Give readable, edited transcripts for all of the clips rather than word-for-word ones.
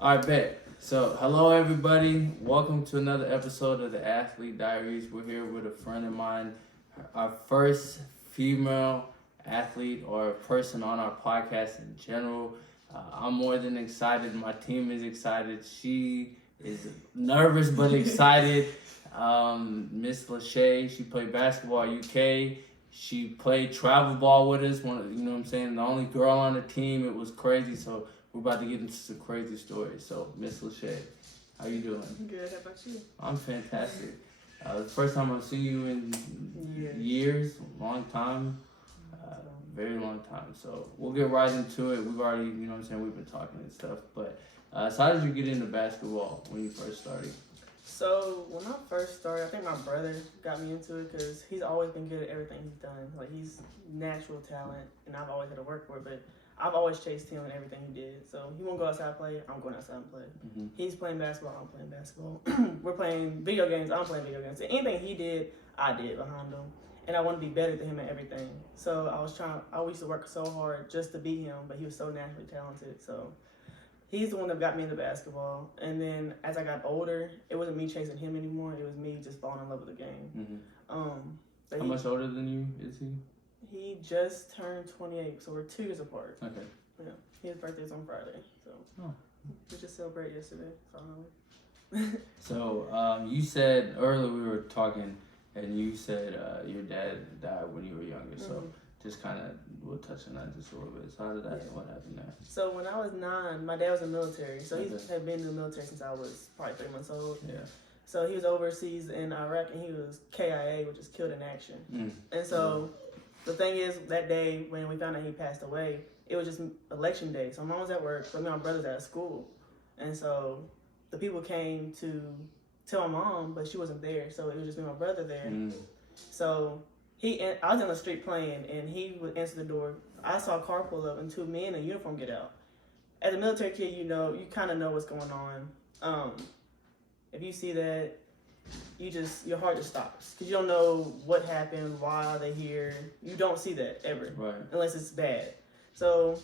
All right, bet. So, hello everybody. Welcome to another episode of the Athlete Diaries. We're here with a friend of mine, our first female athlete or person on our podcast in general. I'm more than excited. My team is excited. She is nervous but excited. Miss LaShae, she played basketball at UK. She played travel ball with us. You know what I'm saying? The only girl on the team. It was crazy. So we're about to get into some crazy stories. So, Miss LaShae, how you doing? Good. How about you? I'm fantastic. The first time I've seen you in years, long time, very long time. So we'll get right into it. We've already, you know what I'm saying, we've been talking and stuff. But so how did you get into basketball when you first started? So when I first started, I think my brother got me into it because he's always been good at everything he's done. Like he's natural talent, and I've always had to work for it. But I've always chased him in everything he did. So he won't go outside and play. I'm going outside and play. Mm-hmm. He's playing basketball. I'm playing basketball. We're playing video games. I'm playing video games. So anything he did, I did behind him. And I want to be better than him at everything. So I used to work so hard just to beat him, but he was so naturally talented. So he's the one that got me into basketball. And then as I got older, it wasn't me chasing him anymore. It was me just falling in love with the game. Mm-hmm. How much older than you is he? He just turned 28, so we're 2 years apart. Okay. Yeah, his birthday's on Friday, so we just celebrated yesterday. So you said earlier we were talking, and you said your dad died when you were younger. So just kind of we'll touch on that just a little bit. So how did that? What happened there? So when I was 9, my dad was in the military. So he had been in the military since I was probably 3 months old. Yeah. So he was overseas in Iraq, and he was KIA, which is killed in action. And so the thing is, that day when we found out he passed away, it was just election day. So mom was at work, so me and my brother's at school. And so the people came to tell my mom, but she wasn't there. So it was just me and my brother there. So I was in the street playing, and he would answer the door. I saw a car pull up and 2 men in uniform get out. As a military kid, you kind of know what's going on. If you see that, your heart just stops because you don't know what happened, why are they here. You don't see that ever, right? Unless it's bad. So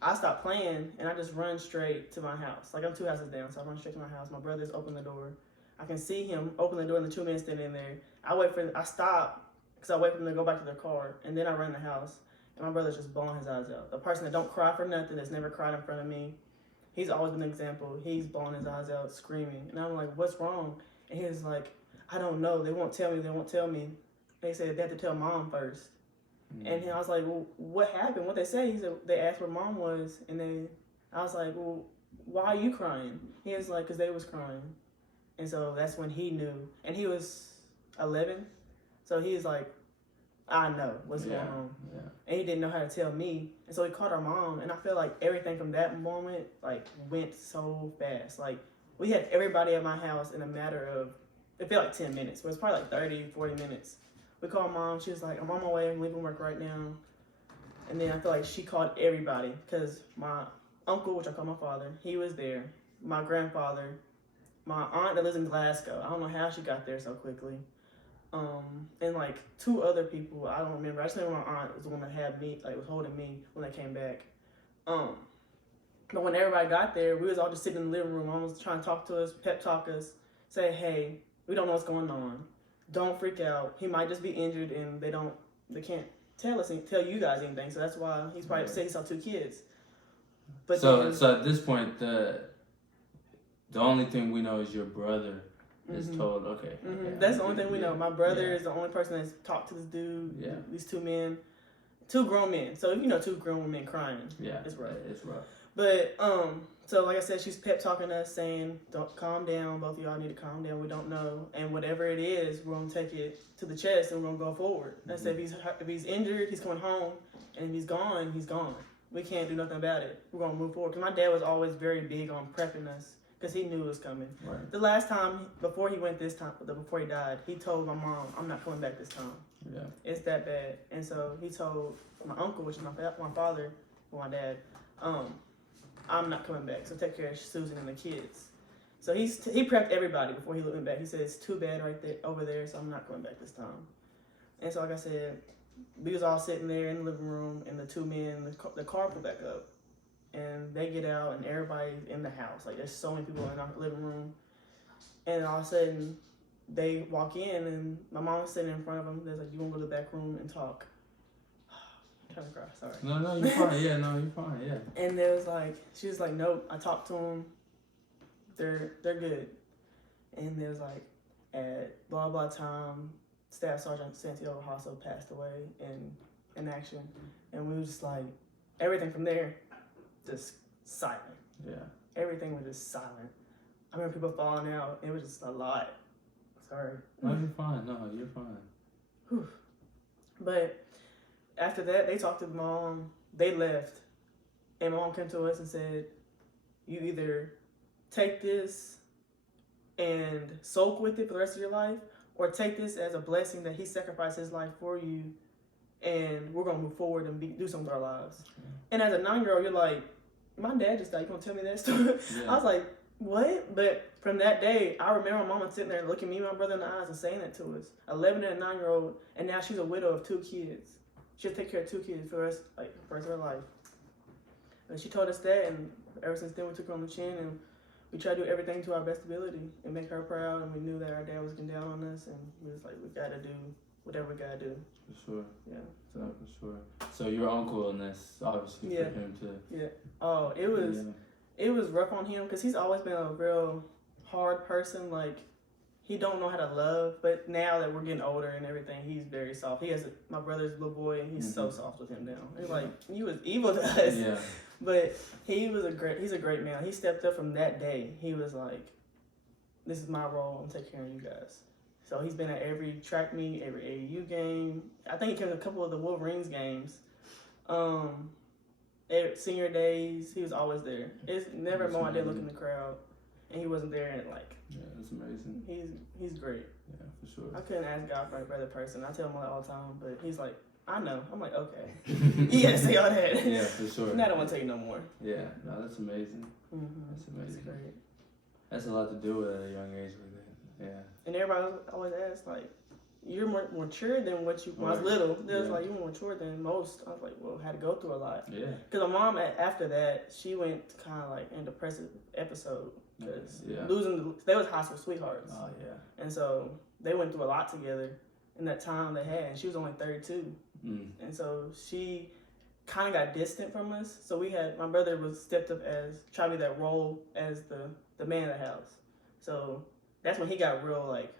I stopped playing and I just run straight to my house. Like I'm 2 houses down, so I run straight to my house. My brother's open the door. I can see him open the door and the 2 men standing there. I stop because I wait for them to go back to their car, and then I run in the house. And my brother's just bawling his eyes out. The person that don't cry for nothing, that's never cried in front of me. He's always been an example. He's bawling his eyes out, screaming. And I'm like, what's wrong? And he's like, I don't know. They won't tell me. They said they have to tell mom first. And I was like, well, what happened? What they say? He said they asked where mom was. And I was like, well, why are you crying? He was like, because they was crying. And so that's when he knew. And he was 11. So he was like, I know what's going on. Yeah. And he didn't know how to tell me. And so he called our mom. And I feel like everything from that moment, went so fast. Like, we had everybody at my house in a matter of, it felt like 10 minutes. But it was probably like 30, 40 minutes. We called mom. She was like, I'm on my way. I'm leaving work right now. And then I feel like she called everybody. Because my uncle, which I call my father, he was there. My grandfather. My aunt that lives in Glasgow. I don't know how she got there so quickly. And 2 other people, I don't remember. I just remember my aunt was the one that had me, was holding me when they came back. But when everybody got there, we was all just sitting in the living room. Mom was trying to talk to us, pep talk us, say, hey, we don't know what's going on. Don't freak out. He might just be injured, and they can't tell you guys anything. So that's why he's probably upset he saw 2 kids. But so at this point, the only thing we know is your brother is told, okay. That's the only thing we know. My brother is the only person that's talked to this dude, these 2 men, 2 grown men. So if you know 2 grown men crying, it's rough. It's rough. But, so like I said, she's pep talking us, saying, don't calm down. Both of y'all need to calm down. We don't know. And whatever it is, we're going to take it to the chest and we're going to go forward. I said, if he's injured, he's coming home. And if he's gone, he's gone. We can't do nothing about it. We're going to move forward. Because my dad was always very big on prepping us. Because he knew it was coming. Right. The last time, before he died, he told my mom, I'm not coming back this time. Yeah. It's that bad. And so he told my uncle, which is my father, or my dad, I'm not coming back. So take care of Susan and the kids. So he prepped everybody before he went back. He said, it's too bad right there, over there, so I'm not coming back this time. And so like I said, we was all sitting there in the living room, and the 2 men, the car pulled back up. and they get out, and everybody's in the house. Like, there's so many people in our living room, and all of a sudden, they walk in, and my mom's sitting in front of them. They're like, "You want to go to the back room and talk?" I'm trying to cry. Sorry. No, you're fine. Yeah, no, you're fine. Yeah. And there was like, she was like, "Nope." I talked to them. They're good. And there was like, at blah blah time, Staff Sergeant Santiago Halsel passed away in action, and we was just like, everything from there, just silent. Yeah. Everything was just silent. I remember people falling out. It was just a lot. Sorry. No, you're fine. No, you're fine. Whew. But after that, they talked to the mom. They left, and my mom came to us and said, "You either take this and soak with it for the rest of your life, or take this as a blessing that he sacrificed his life for you, and we're gonna move forward and do something with our lives." Yeah. And as a 9-year-old, you're like, "My dad just died. You gonna tell me that story?" Yeah. I was like, "What?" But from that day, I remember my mama sitting there looking me and my brother in the eyes and saying that to us. 11 and a 9-year-old, and now she's a widow of 2 kids. She'll take care of 2 kids for the rest of her life. And she told us that, and ever since then we took her on the chin, and we tried to do everything to our best ability and make her proud. And we knew that our dad was getting down on us, and we was like, we gotta do whatever we gotta do. For sure. Yeah. So for sure. So your uncle in this, obviously, Yeah. for him to. Yeah. Oh, it was rough on him because he's always been a real hard person. Like, he don't know how to love, but now that we're getting older and everything, he's very soft. He has my brother's little boy, and he's so soft with him now. He's like, you was evil to us. Yeah. But he's a great man. He stepped up from that day. He was like, this is my role. I'm taking care of you guys. So he's been at every track meet, every AAU game. I think he came to a couple of the Wolverines games. Senior days, he was always there. It's never a moment I didn't look in the crowd, and he wasn't there. And like, Yeah, that's amazing. He's great. Yeah, for sure. I couldn't ask God for a better person. I tell him that all the time, but he's like, I know. I'm like, okay. You gotta say all that. Yeah, for sure. And I don't want to tell you no more. Yeah, no, that's amazing. Mm-hmm. That's amazing. That's great. That's a lot to do with at a young age like that. Yeah. And everybody always asks, like, you're more mature than what you, when I was Right. little, they was Yeah. like, you're more mature than most. I was like, well, I had to go through a lot. Yeah. Because my mom, after that, she went kind of like in a depressive episode. Because Yeah. they was high school sweethearts. Oh, yeah. And so they went through a lot together in that time they had. And she was only 32. Mm. And so she kind of got distant from us. So my brother was stepped up as, try to be that role as the man of the house. So that's when he got real, like,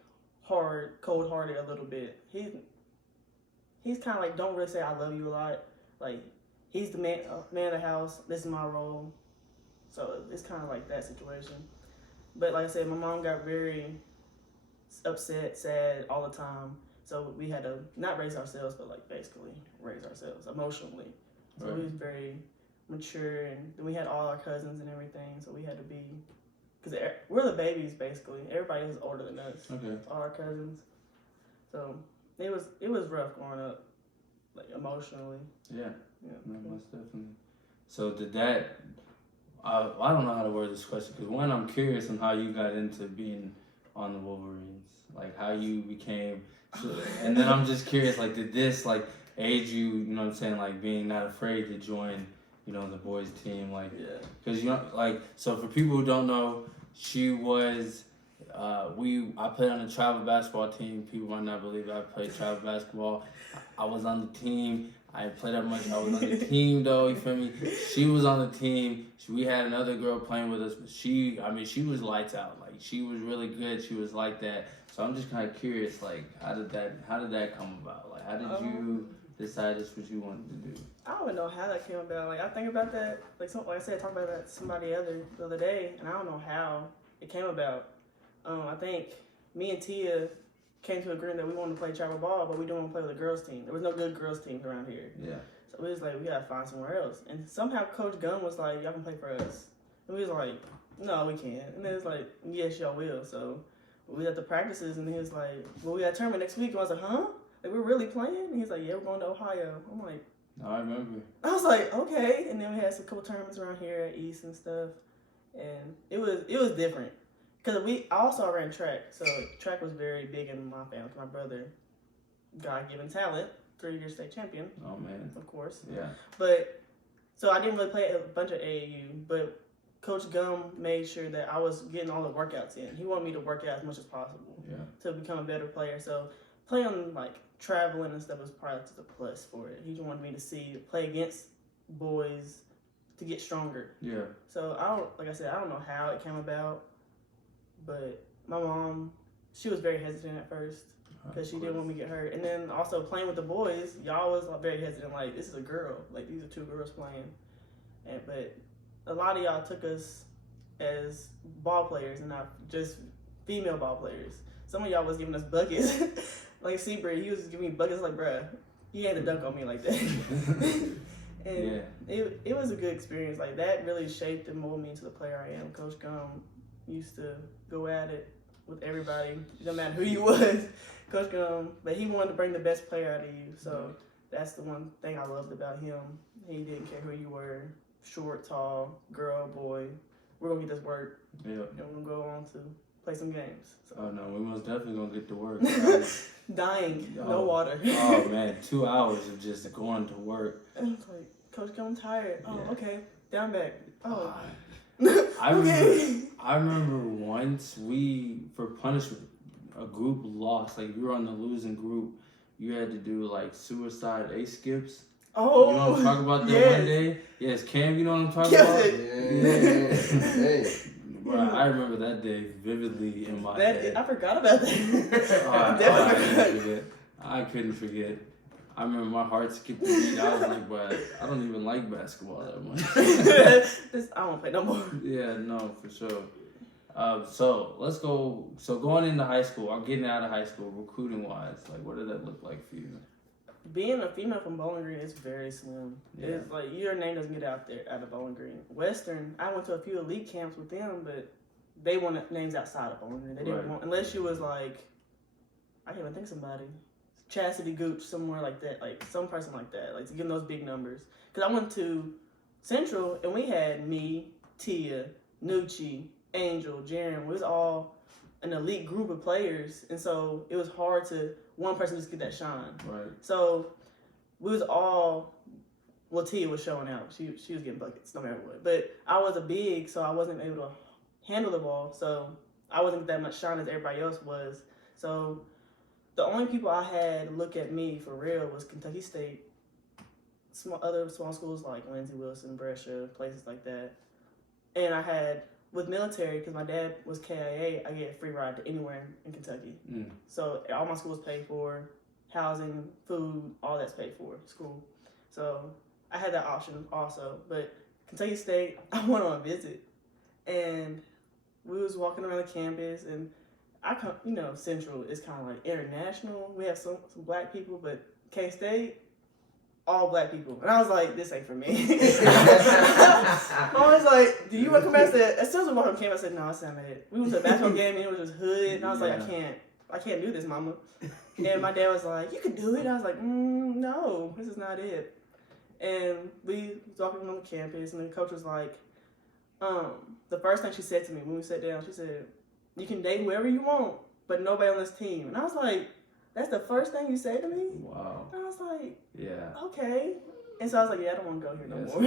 hard, cold-hearted a little bit. He's kind of like, don't really say I love you a lot. Like, he's the man of the house. This is my role. So it's kind of like that situation. But like I said, my mom got very upset, sad all the time. So we had to not raise ourselves, but like basically raise ourselves emotionally. So Right. we was very mature, and then we had all our cousins and everything. So we had to be, because we're the babies basically. Everybody is older than us. Okay. All our cousins. So it was rough growing up, like emotionally. Yeah. Yeah. No, most definitely. So did that? I don't know how to word this question because one, I'm curious on how you got into being on the Wolverines, like how you became. And then I'm just curious, like, did this like age you? You know what I'm saying, like being not afraid to join, you know, the boys team, like, Yeah. because you know, like, so for people who don't know, she was. I played on the travel basketball team. People might not believe I played travel basketball. I was on the team. I didn't play that much. I was on the team though. You feel me? She was on the team. We had another girl playing with us, but she was lights out. Like, she was really good. She was like that. So I'm just kind of curious, like, how did that come about? Like, how did you decide this what you wanted to do? I don't even know how that came about. Like, I think about that, like I said, I talked about that to somebody the other day, and I don't know how it came about. I think me and Tia came to an agreement that we wanted to play travel ball, but we didn't want to play with a girls team. There was no good girls teams around here. Yeah. So we was like, we gotta find somewhere else. And somehow Coach Gunn was like, y'all can play for us. And we was like, no, we can't. And then it was like, yes, y'all will. So we was at the practices, and he was like, well, we got a tournament next week. And I was like, huh? Like, we're really playing? And he's like, yeah, we're going to Ohio. I'm like, I remember. I was like, okay. And then we had a couple tournaments around here at East and stuff. And it was different. Because I also ran track. So track was very big in my family. My brother, God-given talent, 3-year state champion. Oh man. Of course. Yeah. But So I didn't really play a bunch of AAU, but Coach Gum made sure that I was getting all the workouts in. He wanted me to work out as much as possible to become a better player. So playing like traveling and stuff was probably just a plus for it. He just wanted me to play against boys to get stronger. Yeah. So like I said, I don't know how it came about, but my mom, she was very hesitant at first because she didn't want me to get hurt. And then also playing with the boys, y'all was very hesitant. Like, this is a girl. Like, these are two girls playing. But a lot of y'all took us as ball players and not just female ball players. Some of y'all was giving us buckets. Like Seabreed, he was giving me buckets like, bruh, you ain't to dunk on me like that. And it was a good experience. Like, that really shaped and molded me into the player I am. Coach Gum used to go at it with everybody, no matter who you was. Coach Gum, but he wanted to bring the best player out of you. So that's the one thing I loved about him. He didn't care who you were, short, tall, girl, boy. We're gonna get this work. Yeah. And we're gonna go on to play some games. So. Oh no, we most definitely gonna get to work. Dying, no water. Oh man, 2 hours of just going to work. And it's like, Coach Gum, I'm tired. Oh, okay, down back. Oh. I remember once for punishment, a group lost. Like, if you were on the losing group, you had to do like suicide ace skips. Oh, you know what I'm talking about that one day? Yes, Cam, you know what I'm talking about? Yeah. Bro, I remember that day vividly in my head. I forgot about that. I couldn't forget. I remember my heart skipped a beat. I was like, but I don't even like basketball that much. I don't play no more. Yeah, no, for sure. So let's go. So going into high school, I'm getting out of high school, recruiting wise, like, what did that look like for you? Being a female from Bowling Green is very slim. Yeah. It's like your name doesn't get out there out of Bowling Green. Western, I went to a few elite camps with them, but they wanted names outside of Bowling Green. They didn't want, unless you was like, I can't even think of somebody. Chastity Gooch, somewhere like that, like some person like that, like to give them those big numbers. Because I went to Central and we had me, Tia, Nucci, Angel, Jaren. We was all an elite group of players, and so it was hard to one person just get that shine. Right. So we was all, well, Tia was showing out. She was getting buckets no matter what. But I was a big, so I wasn't able to handle the ball. So I wasn't that much shine as everybody else was. So the only people I had look at me for real was Kentucky State, other small schools like Lindsey Wilson, Brescia, places like that. And I had, with military, because my dad was KIA, I get a free ride to anywhere in Kentucky. So all my school's paid for, housing, food, all that's paid for, school. So I had that option also. But Kentucky State, I went on a visit, and we was walking around the campus, and Central is kind of like international. We have some black people, but K-State, all black people. And I was like, this ain't for me. I was like, do you want to come back? As soon as we walked on campus, I said, no, it's not it. We went to a basketball game, and it was just hood. And I was like, I can't do this, mama. And my dad was like, you can do it. I was like, no, this is not it. And we was walking on the campus, and the coach was like, the first thing she said to me when we sat down, she said, you can date whoever you want, but nobody on this team. And I was like, that's the first thing you say to me? Wow. And I was like, okay. And so I was like, I don't want to go here no more.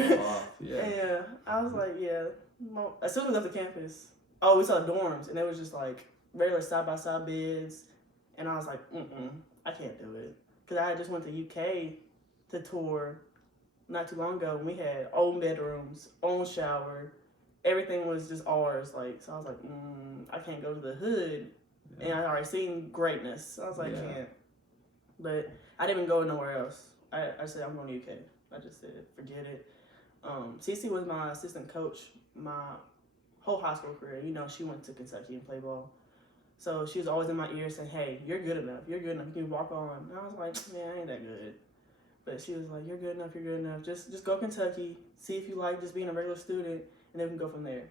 And I was like, as soon as we left the campus, we saw dorms, and they was just like regular side-by-side beds. And I was like, I can't do it. Because I just went to UK to tour not too long ago, and we had own bedrooms, own shower. Everything was just ours. Like, so I was like, I can't go to the hood. And I already seen greatness. So I was like, I can't. But I didn't even go nowhere else. I said, I'm going to UK. I just said, forget it. Cece was my assistant coach my whole high school career. She went to Kentucky and played ball. So she was always in my ear saying, hey, you're good enough. You're good enough. You can walk on. And I was like, man, I ain't that good. But she was like, you're good enough. You're good enough. Just go to Kentucky. See if you like just being a regular student. And then we can go from there.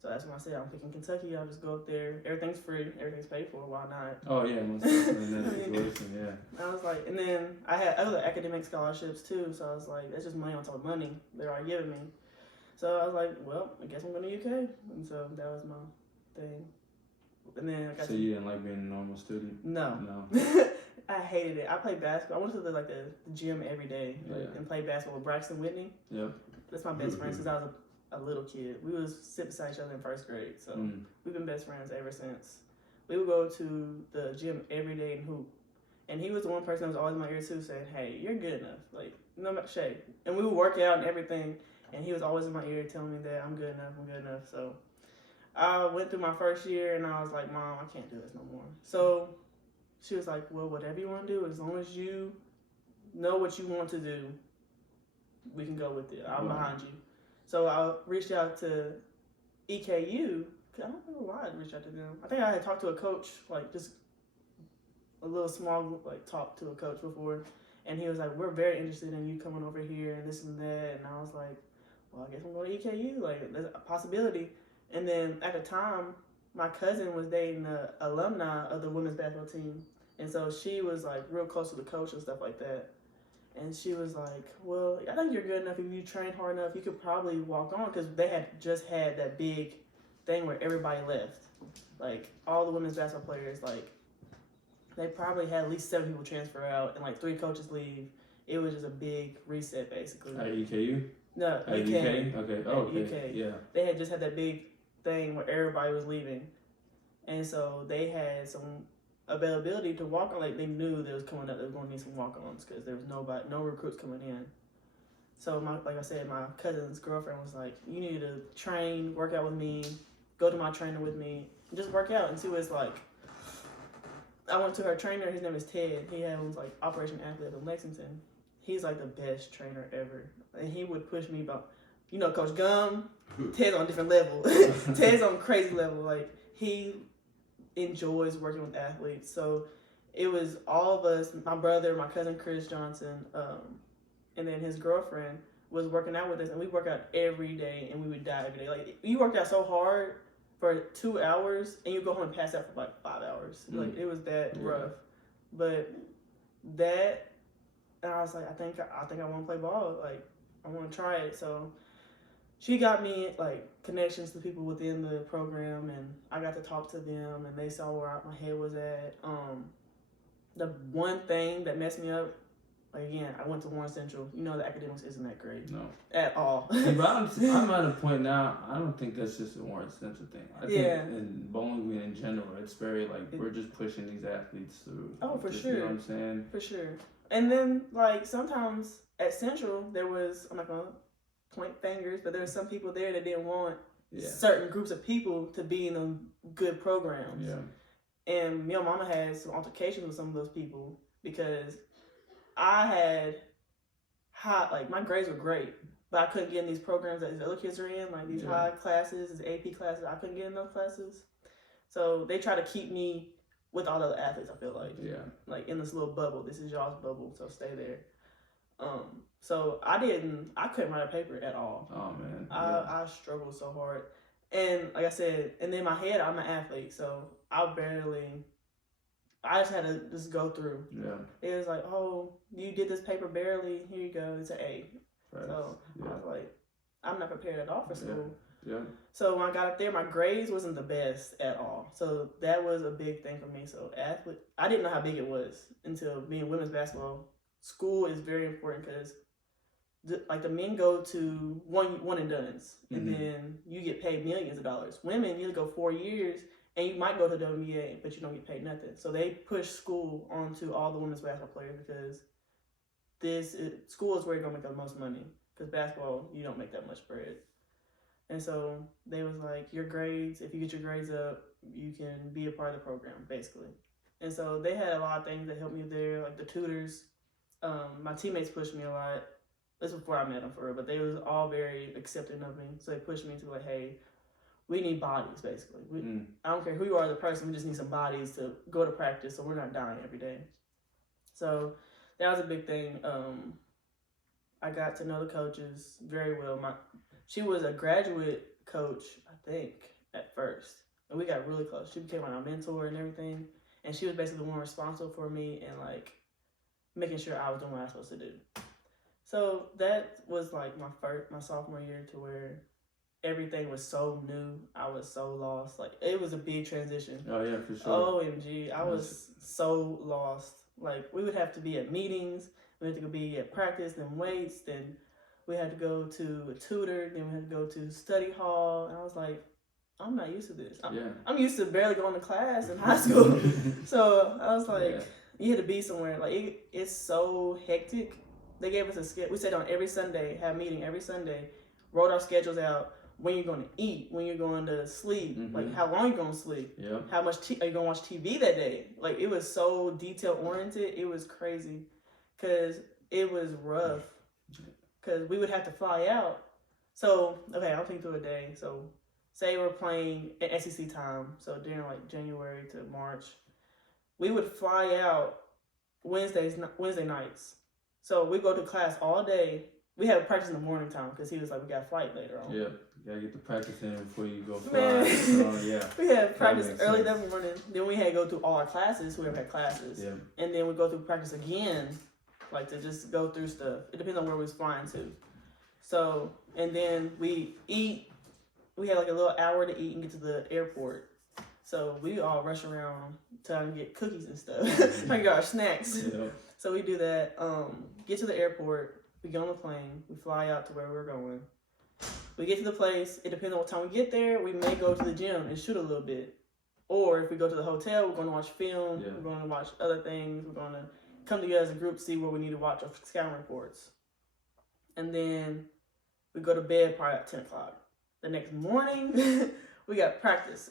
So that's when I said, I'm picking Kentucky. I'll just go up there. Everything's free. Everything's paid for. Why not? Oh, yeah. Most definitely in that situation, I was like, and then I had other academic scholarships, too. So I was like, that's just money on top of money they're already giving me. So I was like, well, I guess I'm going to UK. And so that was my thing. And then I got you didn't like being a normal student? No. I hated it. I played basketball. I went to the gym every day and played basketball with Braxton Whitney. Yep. that's my best friend since I was a little kid. We was sit beside each other in first grade, so we've been best friends ever since. We would go to the gym every day and hoop. And he was the one person that was always in my ear too, saying, "Hey, you're good enough. Like, no, LaShae." And we would work out and everything, and he was always in my ear telling me that I'm good enough. So I went through my first year, and I was like, "Mom, I can't do this no more." So she was like, "Well, whatever you want to do, as long as you know what you want to do, we can go with it. I'm behind you." So I reached out to EKU. I don't remember why I reached out to them. I think I had talked to a coach, like just a little small group, like talked to a coach before, and he was like, "We're very interested in you coming over here and this and that." And I was like, "Well, I guess I'm going to EKU. Like, there's a possibility." And then at the time, my cousin was dating the alumni of the women's basketball team, and so she was like real close to the coach and stuff like that. And she was like, "Well, I think you're good enough. If you train hard enough, you could probably walk on," because they had just had that big thing where everybody left. Like, all the women's basketball players, like, they probably had at least 7 people transfer out and like 3 coaches leave. It was just a big reset, basically. At EKU? No, at UK. Okay. At Oh, okay. UK. Yeah. They had just had that big thing where everybody was leaving. And so they had some availability to walk on. Like, they knew that was coming up, they were going to need some walk-ons because there was no recruits coming in. So, like I said, my cousin's girlfriend was like, "You need to train, work out with me, go to my trainer with me, and just work out and see what it's like." I went to her trainer. His name is Ted. He was like Operation Athlete in Lexington. He's like the best trainer ever. And he would push me about, Coach Gum, Ted's on a different level. Ted's on a crazy level. Like, he enjoys working with athletes. So it was all of us, my brother, my cousin Chris Johnson, and then his girlfriend was working out with us. And we work out every day, and we would die every day. Like, you worked out so hard for 2 hours, and you go home and pass out for like 5 hours. Like, it was that rough. But that, and I was like, I think I want to play ball. Like, I want to try it. So she got me like connections to people within the program, and I got to talk to them, and they saw where my head was at. The one thing that messed me up, like, again, I went to Warren Central. The academics isn't that great. No. At all. See, but I'm at a point now, I don't think that's just a Warren Central thing. I think in Bowling Green in general, it's very, like, we're just pushing these athletes through. Oh, for sure. You know what I'm saying? For sure. And then, like, sometimes at Central, there was, I'm not going to point fingers, but there were some people there that didn't want certain groups of people to be in them good programs. Yeah. And me and Mama had some altercations with some of those people because I had my grades were great, but I couldn't get in these programs that these other kids are in, like these high classes, these AP classes. I couldn't get in those classes. So they try to keep me with all the other athletes, I feel like. Yeah. Like, in this little bubble. This is y'all's bubble, so stay there. So I couldn't write a paper at all. Oh, man. I struggled so hard. And like I said, and in my head, I'm an athlete, so I just had to just go through. Yeah. It was like, "Oh, you did this paper barely. Here you go. It's an A." Right. So I was like, I'm not prepared at all for school. Yeah. So when I got up there, my grades wasn't the best at all. So that was a big thing for me. So I didn't know how big it was until being women's basketball. School is very important because the men go to one and dones, and then you get paid millions of dollars. Women, you go 4 years. And you might go to the WNBA, but you don't get paid nothing. So they push school onto all the women's basketball players because school is where you're going to make the most money. Because basketball, you don't make that much bread. And so they was like, your grades, if you get your grades up, you can be a part of the program, basically. And so they had a lot of things that helped me there, like the tutors. My teammates pushed me a lot. This was before I met them for real, but they was all very accepting of me. So they pushed me to like, hey, we need bodies, basically. I don't care who you are as a person, we just need some bodies to go to practice so we're not dying every day. So that was a big thing. I got to know the coaches very well. She was a graduate coach, I think, at first. And we got really close. She became my mentor and everything. And she was basically the one responsible for me and, like, making sure I was doing what I was supposed to do. So that was, like, my sophomore year to where everything was so new. I was so lost. Like, it was a big transition. Oh, yeah, for sure. OMG. I was so lost. Like, we would have to be at meetings. We had to be at practice, then weights, then We had to go to a tutor, then we had to go to study hall, and I was like, I'm not used to this. I'm used to barely going to class in high school. So I was like, you had to be somewhere. Like, it's so hectic. They gave us a schedule. We sat on every Sunday, had a meeting every Sunday, wrote our schedules out, when you're going to eat, when you're going to sleep, like how long you're going to sleep, how much are you going to watch TV that day. Like, it was so detail oriented. It was crazy because it was rough because we would have to fly out. So, okay, I'll take through a day. So, say we're playing at SEC time, so during like January to March, we would fly out Wednesday nights. So we go to class all day. We have practice in the morning time because he was like, we got a flight later on. Yeah, you gotta get the practice in before you go fly. So, yeah. We had practice early that morning. Then we had to go through all our classes, whoever had classes. Yeah. And then we go through practice again, like to just go through stuff. It depends on where we was flying to. So, and then we eat. We had like a little hour to eat and get to the airport. So we all rush around trying to get cookies and stuff, trying to get our snacks. Yeah. So we do that, get to the airport, we get on the plane, we fly out to where we're going. We get to the place, it depends on what time we get there, we may go to the gym and shoot a little bit. Or if we go to the hotel, we're going to watch film, we're going to watch other things, we're going to come together as a group, see what we need to watch of scouting reports. And then we go to bed probably at 10 o'clock. The next morning, we got practice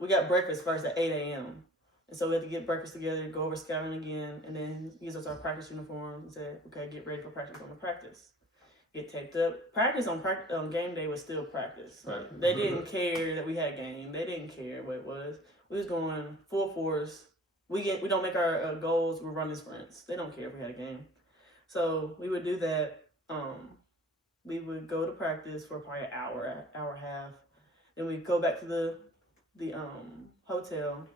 we got breakfast first at 8 a.m. And so we had to get breakfast together, go over scouting again, and then he gives us our practice uniforms and said, okay, get ready for practice on the practice. Get taped up. Practice on game day was still practice. They didn't care that we had game. They didn't care what it was. We was going full force. We don't make our goals, we're running sprints. They don't care if we had a game. So we would do that. We would go to practice for probably an hour and a half. Then we go back to the hotel.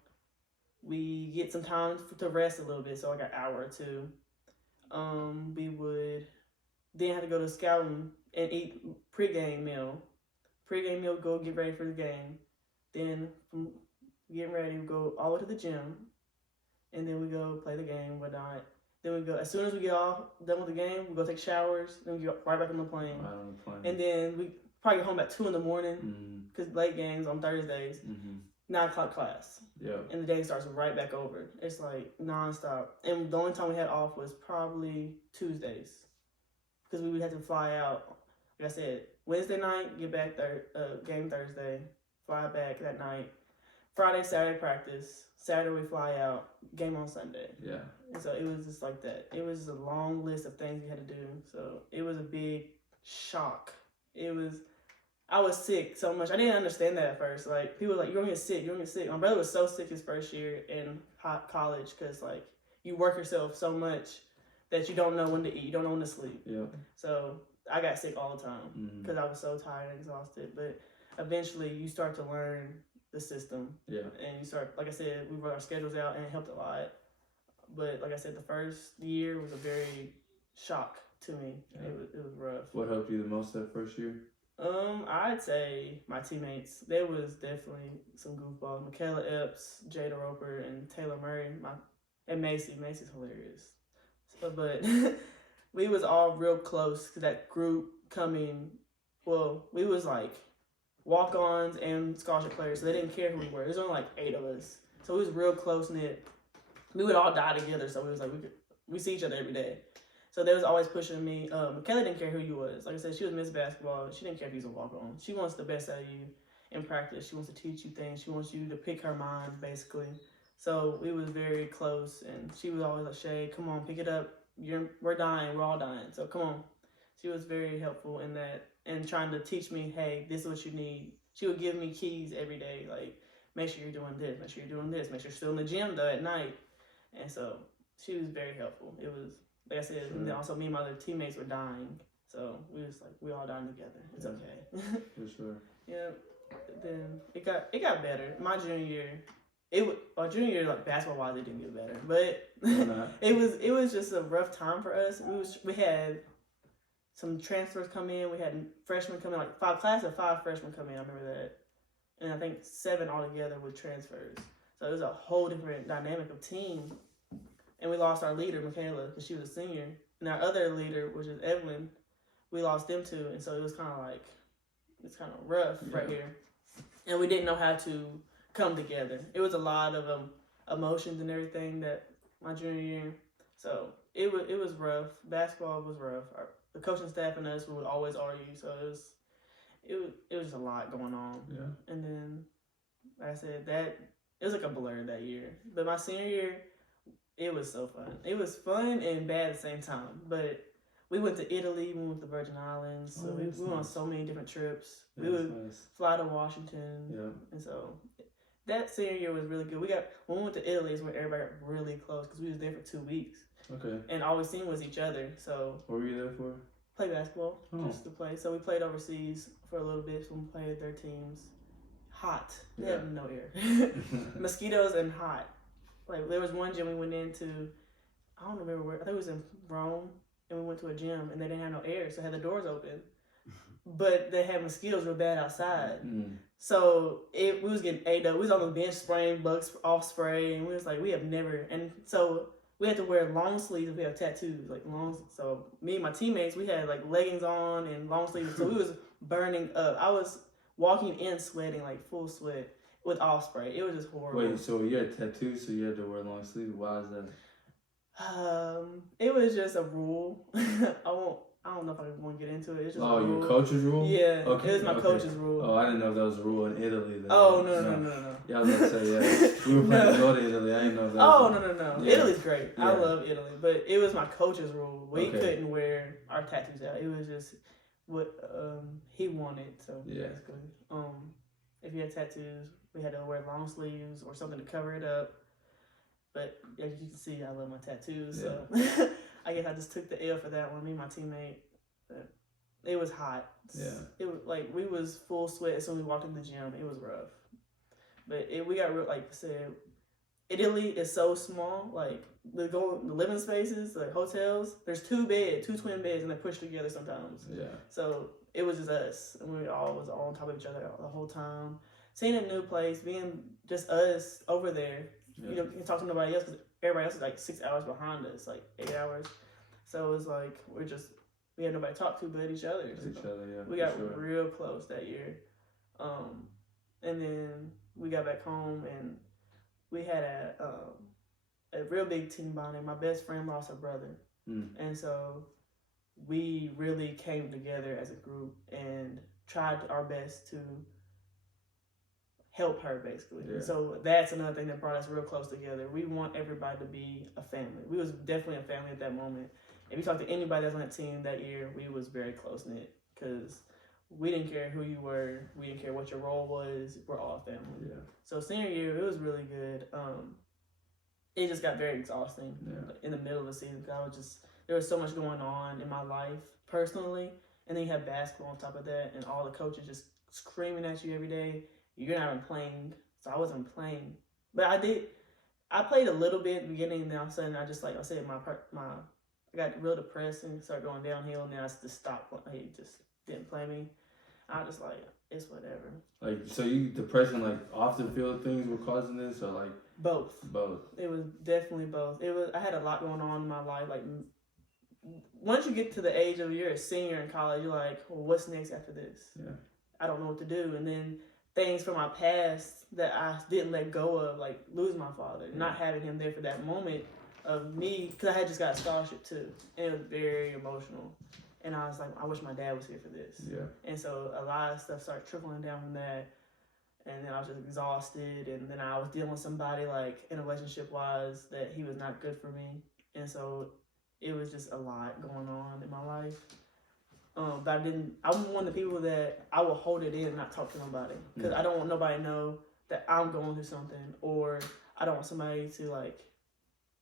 We get some time to rest a little bit, so like an hour or two. We would then have to go to scouting and eat pregame meal. Go get ready for the game. Then from getting ready, we go all the way to the gym, and then we go play the game, whatnot. Then we go, as soon as we get all done with the game, we go take showers, then we get right back on the plane. And then we probably get home at 2 in the morning, because late games on Thursdays, 9 o'clock class. Yeah. And the day starts right back over. It's like nonstop. And the only time we had off was probably Tuesdays, because we would have to fly out, like I said, Wednesday night, get back game Thursday, fly back that night. Friday, Saturday practice. Saturday we fly out. Game on Sunday. Yeah. And so it was just like that. It was a long list of things we had to do. So it was a big shock. I was sick so much. I didn't understand that at first. Like, people were like, you're gonna get sick, you're gonna get sick. My brother was so sick his first year in college because, like, you work yourself so much that you don't know when to eat, you don't know when to sleep. Yeah. So I got sick all the time because I was so tired and exhausted. But eventually you start to learn the system. Yeah. And you start, like I said, we wrote our schedules out and it helped a lot. But like I said, the first year was a very shock to me. Yeah. It was rough. What helped you the most that first year? I'd say my teammates. There was definitely some goofballs. Michaela Epps, Jada Roper, and Taylor Murray. And Macy. Macy's hilarious. But we was all real close to that group coming. Well, we was like walk-ons and scholarship players, so they didn't care who we were. There's only like 8 of us, so we was real close-knit. We would all die together, so we was like we see each other every day. So they was always pushing me. Michaela didn't care who you was. Like I said, she was Miss Basketball. She didn't care if you was a walk-on. She wants the best out of you in practice. She wants to teach you things. She wants you to pick her mind, basically. So we was very close, and she was always like, "LaShae, come on, pick it up. We're dying. We're all dying. So come on." She was very helpful in that and trying to teach me, hey, this is what you need. She would give me keys every day, like, make sure you're doing this, make sure you're doing this, make sure you're still in the gym, though, at night. And so she was very helpful. It was, like I said, and then also me and my other teammates were dying. So we was like, we all dying together. It's okay. For sure. Yeah. Then it got better. My junior year, like basketball-wise, it didn't get better. But it was just a rough time for us. We had some transfers come in. We had freshmen come in, like 5 freshmen come in. I remember that. And I think 7 altogether with transfers. So it was a whole different dynamic of team. And we lost our leader, Michaela, because she was a senior. And our other leader, which is Evelyn, we lost them too, and so it was kind of rough right here, and we didn't know how to come together. It was a lot of emotions and everything that my junior year, so it was rough. Basketball was rough. The coaching staff and us would always argue, so it was just a lot going on. Yeah. And then, like I said, that it was like a blur that year. But my senior year, it was so fun. It was fun and bad at the same time. But we went to Italy, we went to the Virgin Islands, so we went on so many different trips. We would fly to Washington, and so that senior year was really good. When we went to Italy is when everybody got really close because we was there for 2 weeks. Okay. And all we seen was each other. So what were you there for? Play basketball, just to play. So we played overseas for a little bit. So we played their teams. Hot. They have no air. Mosquitoes and hot. Like there was one gym we went into. I don't remember where. I think it was in Rome, and we went to a gym and they didn't have no air, so they had the doors open. But they had mosquitoes real bad outside. So we was getting ate up. We was on the bench spraying bugs off spray, and we was like, we have never. And so we had to wear long sleeves if we have tattoos, like long. So me and my teammates, we had like leggings on and long sleeves. So we was burning up. I was walking in sweating, like full sweat with off spray. It was just horrible. Wait, so you had tattoos, so you had to wear long sleeves. Why is that? It was just a rule. I don't know if I want to get into it. It's just a rule. Your coach's rule? Yeah, okay. It was my coach's rule. Oh, I didn't know if that was a rule in Italy. Then. Oh, no. Yeah, I was going to say, yeah. We were planning to go to Italy. I didn't know if that was no. Yeah. Italy's great. Yeah. I love Italy. But it was my coach's rule. We couldn't wear our tattoos out. It was just what he wanted. So, basically, if you had tattoos, we had to wear long sleeves or something to cover it up. But as you can see, I love my tattoos. So I guess I just took the L for that one. Me and my teammate. But it was hot. Yeah. It was like we was full sweat as soon as we walked in the gym. It was rough. But we got real, like I said, Italy is so small. Like the living spaces, the hotels, there's 2 twin beds, and they're pushed together sometimes. Yeah. So it was just us, and we all was all on top of each other the whole time. Seeing a new place, being just us over there. You know, you can talk to nobody else because everybody else is like 6 hours behind us, like 8 hours. So it was like we had nobody to talk to but each other. We got real close that year. And then we got back home and we had a real big team bonding. My best friend lost her brother. And so we really came together as a group and tried our best to help her, basically. Yeah. So that's another thing that brought us real close together. We want everybody to be a family. We was definitely a family at that moment. If you talk to anybody that's on that team that year, we was very close-knit because we didn't care who you were. We didn't care what your role was. We're all family. Yeah. So senior year, it was really good. It just got very exhausting in the middle of the season because there was so much going on in my life personally, and then you have basketball on top of that, and all the coaches just screaming at you every day. You're not even playing, so I wasn't playing. But I played a little bit at the beginning, and then all of a sudden I just, like I said, I got real depressed and started going downhill, and then I just stopped. He just didn't play me. I was just like, it's whatever. Like, so you depression, like off the field things were causing this, or like? Both. Both. It was definitely both. I had a lot going on in my life. Like, once you get to the age of you're a senior in college, you're like, well, what's next after this? Yeah. I don't know what to do. And then things from my past that I didn't let go of, like losing my father, not having him there for that moment of me, because I had just got a scholarship too, and it was very emotional. And I was like, I wish my dad was here for this. Yeah. And so a lot of stuff started trickling down from that, and then I was just exhausted, and then I was dealing with somebody like in a relationship wise that he was not good for me, and so it was just a lot going on in my life. But I'm one of the people that I will hold it in and not talk to nobody because I don't want nobody to know that I'm going through something, or I don't want somebody to like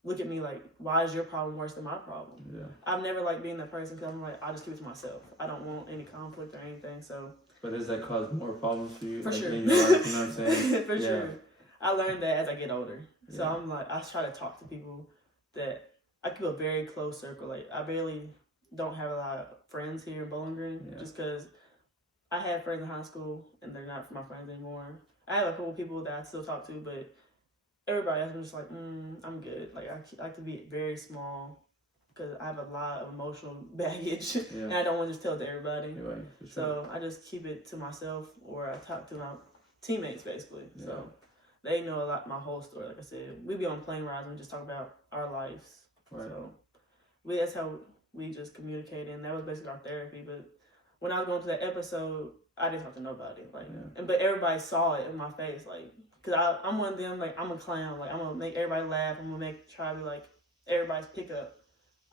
look at me like, why is your problem worse than my problem? Yeah. I've never liked being that person because I'm like, I just keep it to myself. I don't want any conflict or anything. So. But does that cause more problems for you? For sure. In your life, you know what I'm saying? For sure. I learned that as I get older. So I'm like, I try to talk to people that I keep a very close circle. Like I barely don't have a lot of friends here in Bowling Green just because I had friends in high school and they're not my friends anymore. I have a couple people that I still talk to, but everybody else I'm just like, I'm good. Like I like to be very small because I have a lot of emotional baggage, Yeah. and I don't want to just tell it to everybody. You're right, for sure. So I just keep it to myself, or I talk to my teammates basically. Yeah. So they know a lot my whole story. Like I said, we be on plane rides and we just talk about our lives. Right. So that's how we just communicate, and that was basically our therapy. But when I was going to that episode, I didn't talk to nobody. Like, but everybody saw it in my face, like, cause I'm one of them. Like, I'm a clown. Like, I'm gonna make everybody laugh. I'm gonna try to be like everybody's pickup.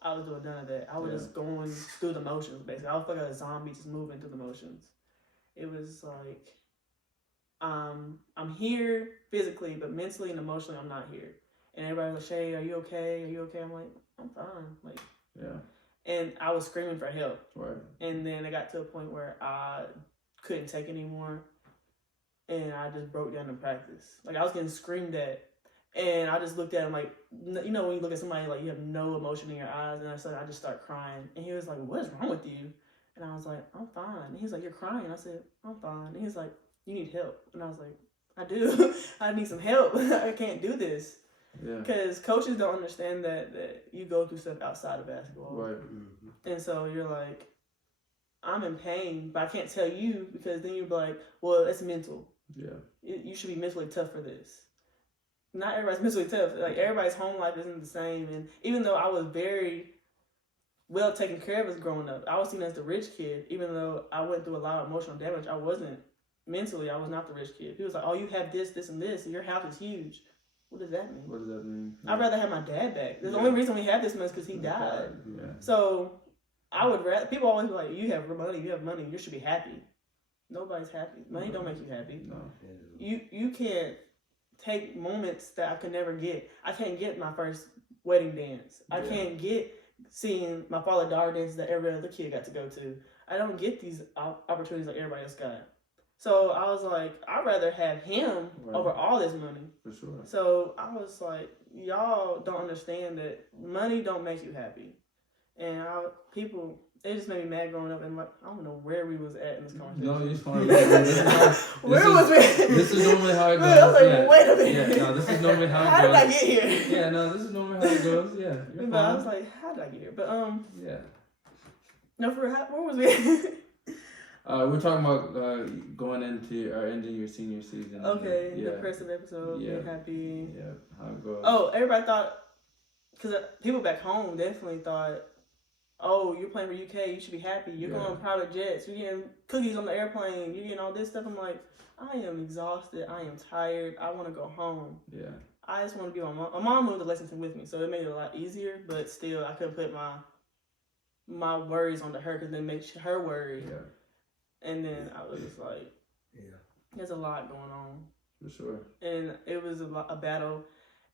I was doing none of that. I was just going through the motions, basically. I was like a zombie just moving through the motions. It was like, I'm here physically, but mentally and emotionally, I'm not here. And everybody was like, LaShae, are you okay? Are you okay? I'm like, I'm fine. Like, and I was screaming for help. Right. And then it got to a point where I couldn't take anymore. And I just broke down in practice. Like, I was getting screamed at. And I just looked at him like, you know, when you look at somebody, like, you have no emotion in your eyes. And I just started crying. And he was like, what is wrong with you? And I was like, I'm fine. And he was like, you're crying. I said, I'm fine. And he was like, you need help. And I was like, I do. I need some help. I can't do this. Because coaches don't understand that you go through stuff outside of basketball. Right. And so you're like, I'm in pain, but I can't tell you, because then you're like, well, it's mental. Yeah. You should be mentally tough for this. Not everybody's mentally tough. Like, everybody's home life isn't the same. And even though I was very well taken care of as growing up, I was seen as the rich kid. Even though I went through a lot of emotional damage, I wasn't. Mentally, I was not the rich kid. He was like, oh, you have this, this, and this, and your house is huge. What does that mean? What does that mean? I'd rather have my dad back. The only reason we have this much is because he died. Yeah. So I would rather, people always be like, you have money, you should be happy. Nobody's happy. Money don't make you happy. No. You can't take moments that I could never get. I can't get my first wedding dance. I can't get seeing my father-daughter dances that every other kid got to go to. I don't get these opportunities like everybody else got. So I was like, I'd rather have him over all this money. For sure. So I was like, y'all don't understand that money don't make you happy. And it just made me mad growing up, and like, I don't know where we was at in this conversation. No, you're fine. Where was we? This is normally how it goes. I was like, wait a minute. Yeah, no, this is normally how it goes. How did I get here? Yeah, no, this is normally how it goes. Yeah, you're fine. I was like, how did I get here? But yeah. No, where was we? We're talking about going into or ending your senior season. Okay, the depressive episode. Yeah. Being happy. Yeah, how it goes. Oh, everybody thought, because people back home definitely thought, oh, you're playing for UK, you should be happy. You're going on private jets. You're getting cookies on the airplane. You're getting all this stuff. I'm like, I am exhausted. I am tired. I want to go home. Yeah. I just want to be with my mom. My mom moved to Lexington with me, so it made it a lot easier. But still, I couldn't put my worries onto her, because they make her worry. Yeah. And then I was just like, there's a lot going on. For sure. And it was a battle.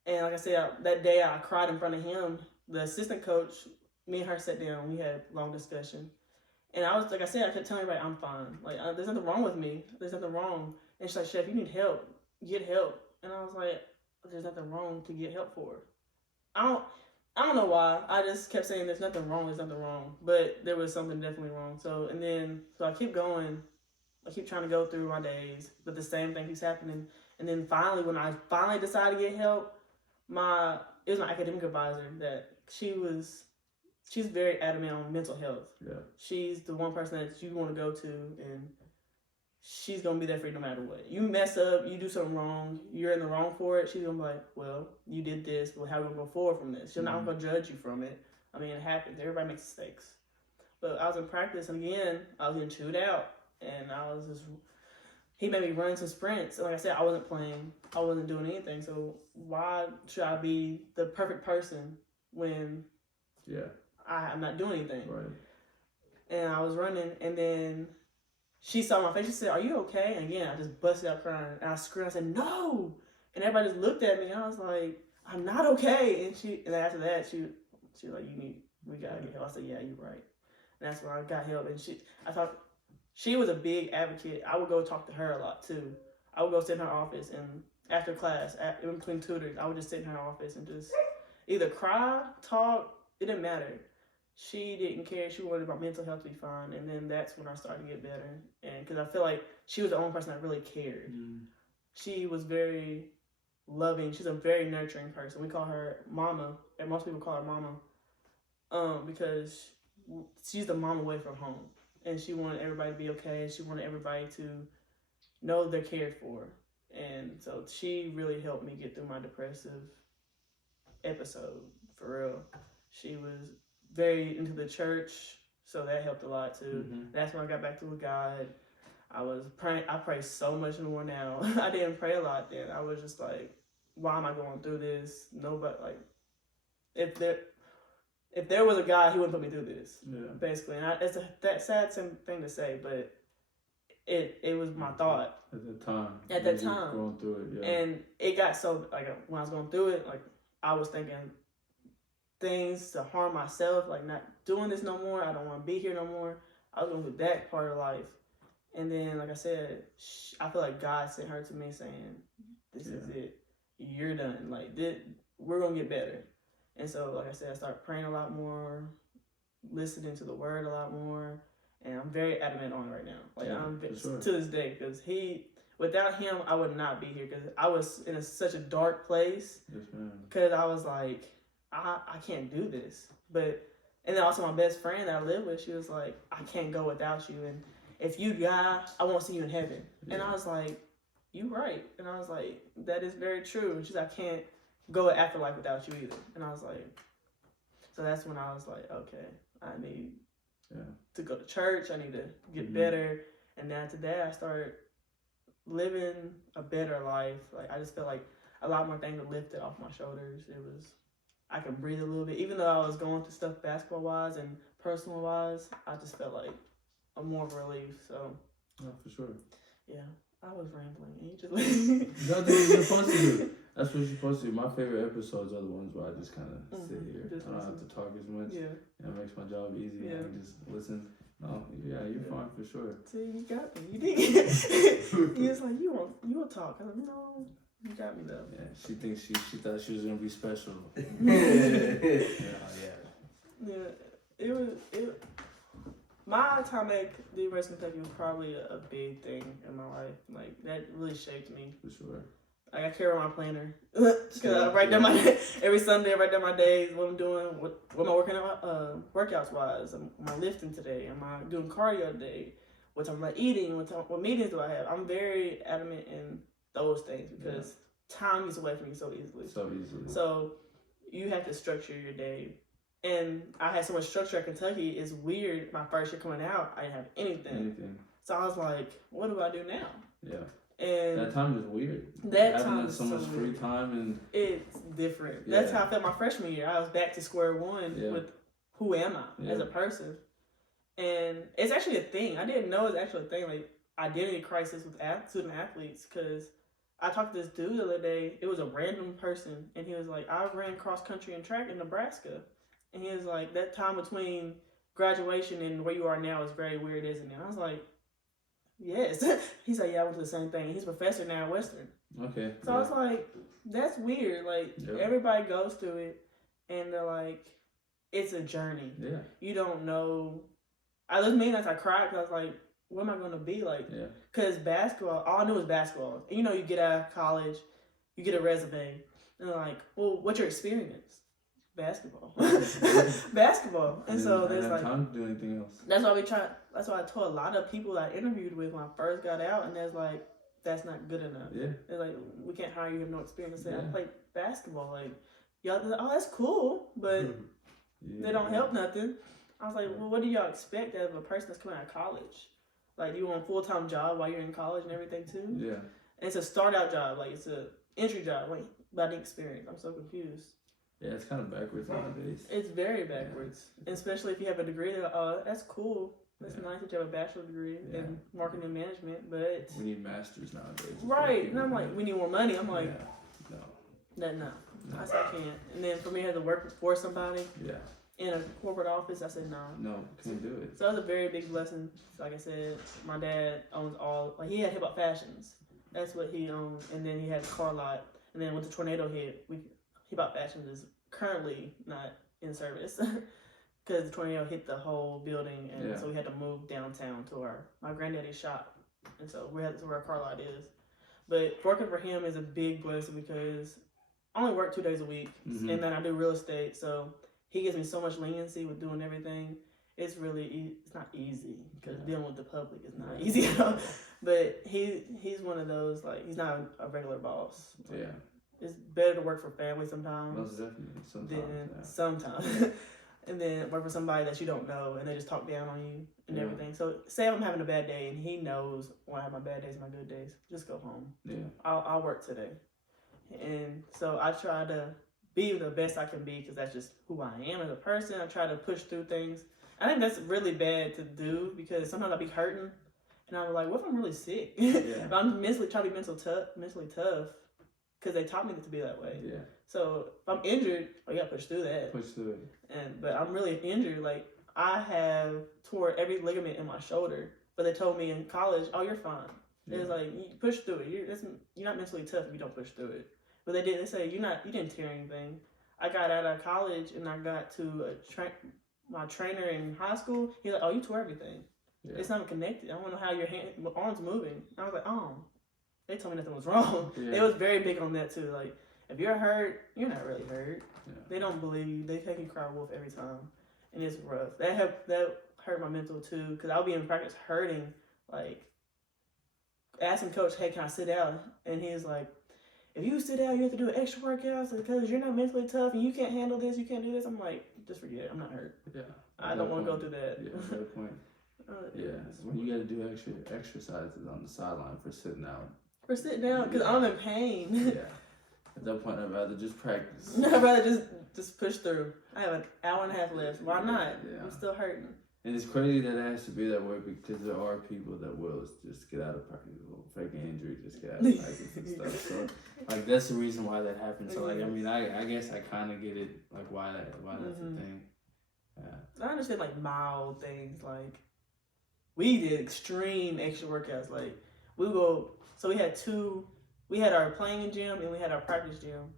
And like I said, that day I cried in front of him. The assistant coach, me and her sat down. We had a long discussion. And I was, like I said, I kept telling everybody, I'm fine. Like, there's nothing wrong with me. There's nothing wrong. And she's like, Chef, you need help. Get help. And I was like, there's nothing wrong to get help for. I don't know why. I just kept saying there's nothing wrong. But there was something definitely wrong. So I keep going. I keep trying to go through my days, but the same thing keeps happening. And then finally, when I finally decided to get help, it was my academic advisor that she's very adamant on mental health. Yeah. She's the one person that you want to go to, and she's going to be there for you no matter what. You mess up, you do something wrong, you're in the wrong for it, she's going to be like, well, you did this, well, how are we going to go forward from this? She's not going to judge you from it. I mean, it happens. Everybody makes mistakes. But I was in practice, and again, I was getting chewed out, and he made me run some sprints. And like I said, I wasn't playing. I wasn't doing anything. So why should I be the perfect person when I'm not doing anything? Right. And I was running, and then she saw my face. She said, are you okay? And again, I just busted out crying. And I screamed. I said, no. And everybody just looked at me. And I was like, I'm not okay. And after that, she was like, we got to get help. I said, yeah, you're right. And that's when I got help. And I thought she was a big advocate. I would go talk to her a lot, too. I would go sit in her office. And after class, in between tutors, I would just sit in her office and just either cry, talk. It didn't matter. She didn't care. She wanted my mental health to be fine. And then that's when I started to get better. And because I feel like she was the only person that really cared. She was very loving. She's a very nurturing person. We call her Mama. And most people call her Mama. because she's the mom away from home, and she wanted everybody to be okay. She wanted everybody to know they're cared for, and so she really helped me get through my depressive episode, for real. She was very into the church, so that helped a lot too. That's when I got back to God. I was praying. I pray so much more now. I didn't pray a lot then. I was just like, why am I going through this? Nobody, like, if there was a God, he wouldn't put me through this. Yeah. Basically, and it's that sad thing to say, but it was my thought at the time. Going through it, yeah. And it got so, like, when I was going through it, like, I was thinking things to harm myself, like not doing this no more. I don't want to be here no more. I was going through that part of life. And then, like I said, I feel like God sent her to me saying, this is it. You're done. Like, we're going to get better. And so, like I said, I started praying a lot more, listening to the word a lot more. And I'm very adamant on it right now. Like, to this day. Because without him, I would not be here. Because I was in such a dark place. Yes, ma'am. Because I was like, I can't do this. And then also my best friend that I live with, she was like, I can't go without you. And if you die, I won't see you in heaven. Yeah. And I was like, you right. And I was like, that is very true. And she's like, I can't go afterlife without you either. And I was like, so that's when I was like, okay, I need to go to church. I need to get better. And then after that, I started living a better life. Like, I just felt like a lot more things were lifted off my shoulders. I could breathe a little bit. Even though I was going through stuff basketball-wise and personal-wise, I just felt like more of a relief. So, for sure. Yeah, I was rambling, and you just That's what you're supposed to do. That's what you're supposed to do. My favorite episodes are the ones where I just kind of sit here. I don't have to talk as much. Yeah. It makes my job easy. I can just listen. No, you're fine for sure. See, you got me. You did. You was like, you will talk. I was like, no, you got me though. Yeah, she thinks she thought she was gonna be special. My time at the University of Kentucky was probably a big thing in my life. Like, that really shaped me. For sure. Like, I carry around my planner. Cause I write down every Sunday I write down my days, what I'm doing, what am I working out, workouts wise, am I lifting today, am I doing cardio today, what time am I eating, what meetings do I have. I'm very adamant in those things because time gets away from you so easily. So you have to structure your day. And I had so much structure at Kentucky. It's weird. My first year coming out, I didn't have anything. So I was like, what do I do now? Yeah. And that time is weird. Having so much free time, and it's different. That's how I felt my freshman year. I was back to square one with who am I as a person. And it's actually a thing. I didn't know it's actually a thing, like identity crisis with student athletes, because I talked to this dude the other day. It was a random person, and he was like, I ran cross country and track in Nebraska. And he was like, that time between graduation and where you are now is very weird, isn't it? I was like, yes. He's like, yeah, I went to the same thing. He's a professor now at Western. Okay. So I was like, that's weird. Like, everybody goes through it, and they're like, it's a journey. Yeah. You don't know. I cried because I was like, what am I going to be like? Yeah. Because basketball, all I knew was basketball. And you get out of college, you get a resume, and they're like, well, what's your experience? Basketball. Basketball. And so there's like, time to do anything else. That's why I told a lot of people I interviewed with when I first got out, and there's like, that's not good enough. Yeah. They're like, we can't hire you, you have no experience. I played basketball. Like, y'all, like, oh, that's cool, but they don't help nothing. I was like, well, what do y'all expect out of a person that's coming out of college? Like, you want a full-time job while you're in college and everything too? Yeah. And it's a start-out job. Like, it's a entry job. Like, by the experience. I'm so confused. Yeah, it's kind of backwards nowadays. It's very backwards, especially if you have a degree. That's cool. That's nice that you have a bachelor's degree in marketing and management, but we need masters nowadays. Right, and I'm like, we need more money. I'm like, no. I said I can't. And then for me, I had to work for somebody. Yeah. In a corporate office, I said no. No, can't do it. So that was a very big blessing. Like I said, my dad owns he had Hip Hop Fashions. That's what he owned, and then he had a car lot. And then when the tornado hit, Hip Hop Fashions is currently not in service because the tornado hit the whole building, and so we had to move downtown to my granddaddy's shop, and so that's where our car lot is. But working for him is a big blessing because I only work 2 days a week, and then I do real estate, so he gives me so much leniency with doing everything. It's really it's not easy because dealing with the public is not easy at all. But he's one of those, like, he's not a regular boss. Yeah. It's better to work for family sometimes. Most definitely. Sometimes. Sometimes. And then work for somebody that you don't know and they just talk down on you and everything. So say I'm having a bad day and he knows when I have my bad days and my good days, just go home. Yeah. I'll work today. And so I try to be the best I can be because that's just who I am as a person. I try to push through things. I think that's really bad to do because sometimes I'll be hurting and I'm like, what if I'm really sick? Yeah. But I'm trying to be mentally tough because they taught me to be that way. Yeah. So if I'm injured, you gotta push through that. Push through it. But I'm really injured. Like, I have tore every ligament in my shoulder, but they told me in college, oh, you're fine. Yeah. It was like, you push through it. You're not mentally tough if you don't push through it. But they say you didn't tear anything. I got out of college and I got to my trainer in high school. He's like, oh, you tore everything. Yeah. It's not connected. I don't know how your arm's moving. And I was like, oh. They told me nothing was wrong. Yeah. They was very big on that too. Like, if you're hurt, you're not really hurt. Yeah. They don't believe you. They make you cry wolf every time, and it's rough. That hurt my mental too, because I'll be in practice hurting, like asking coach, "Hey, can I sit down?" And he's like, "If you sit down, you have to do extra workouts because you're not mentally tough and you can't handle this. You can't do this." I'm like, just forget it. I'm not hurt. Yeah, I don't want to go through that. Yeah, good point. When you got to do extra exercises on the sideline for sitting out. For sitting down, because I'm in pain. Yeah. At that point, I'd rather just practice. I'd rather just push through. I have an hour and a half left. Why not? Yeah. I'm still hurting. And it's crazy that it has to be that way because there are people that will just get out of practice, fake an injury, just get out of practice and stuff. So, like, that's the reason why that happens. So, like, I mean, I guess I kind of get it, like, why that's a thing. Yeah. I understand, like, mild things. Like, we did extreme extra workouts. Like, so we had our playing gym and we had our practice gym.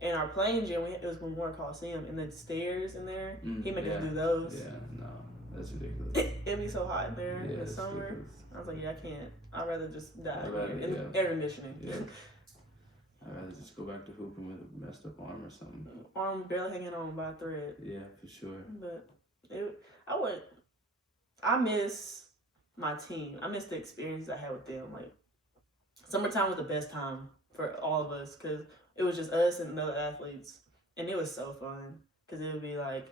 And our playing gym, it was Memorial Coliseum, and the stairs in there, he made us do those. Yeah, no, that's ridiculous. It'd be so hot in there in the summer. Ridiculous. I was like, I can't. I'd rather just die here in air conditioning. Yeah. I'd rather just go back to hooping with a messed up arm or something. Arm barely hanging on by a thread. Yeah, for sure. But I miss my team. I miss the experience I had with them. Like, summertime was the best time for all of us because it was just us and other athletes, and it was so fun because it would be like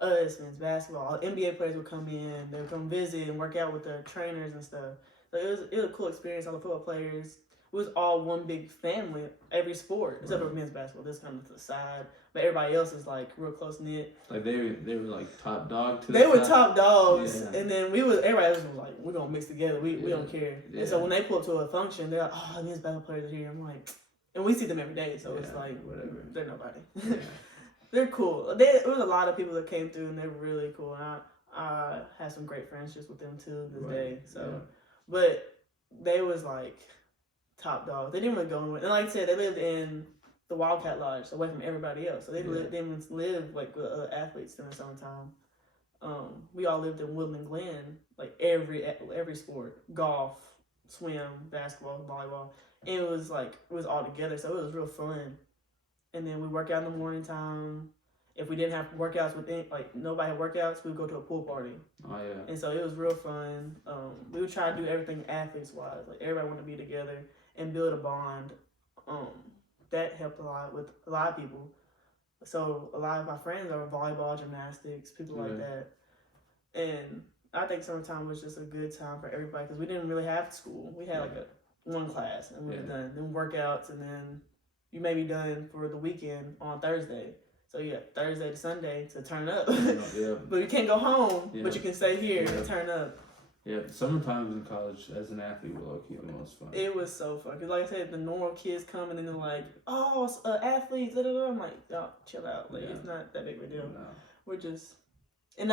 us, men's basketball. NBA players would come in, they would come visit and work out with their trainers and stuff. So it was a cool experience. All the football players, it was all one big family, every sport except for men's basketball. This kind of to the side, but everybody else is like real close knit. Like they were like top dog. They were top dogs, and then everybody else was like, we're gonna mix together. We don't care. Yeah. And so when they pull up to a function, they're like, oh, men's basketball players are here. I'm like, and we see them every day, so it's like whatever. They're nobody. Yeah. They're cool. There was a lot of people that came through, and they're really cool. And I had some great friendships with them too this day. So, but they was like top dogs. They didn't really go anywhere. And like I said, they lived in the Wildcat Lodge, away from everybody else. So they didn't live like with other athletes in the summertime. We all lived in Woodland Glen, like every sport, golf, swim, basketball, volleyball. And it was all together, so it was real fun. And then we work out in the morning time. If we didn't have workouts nobody had workouts, we would go to a pool party. Oh yeah. And so it was real fun. We would try to do everything athletes wise. Like everybody wanted to be together and build a bond. That helped a lot with a lot of people. So a lot of my friends are volleyball, gymnastics, people like that. And I think summertime was just a good time for everybody because we didn't really have school. We had one class and we were done. Then workouts, and then you may be done for the weekend on Thursday. So you got Thursday to Sunday to turn up. But you can't go home, but you can stay here and turn up. Yeah, summertime in college as an athlete was low-key the most fun. It was so fun. Because like I said, the normal kids come and then they're like, oh, athletes, da, da, da. I'm like, y'all, chill out. Like, it's not that big of a deal. No. We're just, and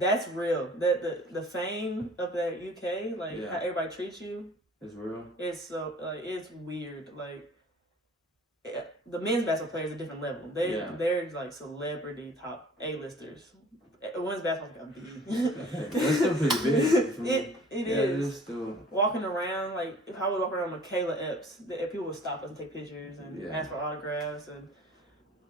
that's real. The fame of that UK, like how everybody treats you. It's real. It's so, it's weird. Like, the men's basketball players are a different level. They're like celebrity top A-listers. Women's basketball got beat. That's still pretty big. It is. It is still. Walking around, like, if I would walk around with Kayla Epps, people would stop us and take pictures and ask for autographs. And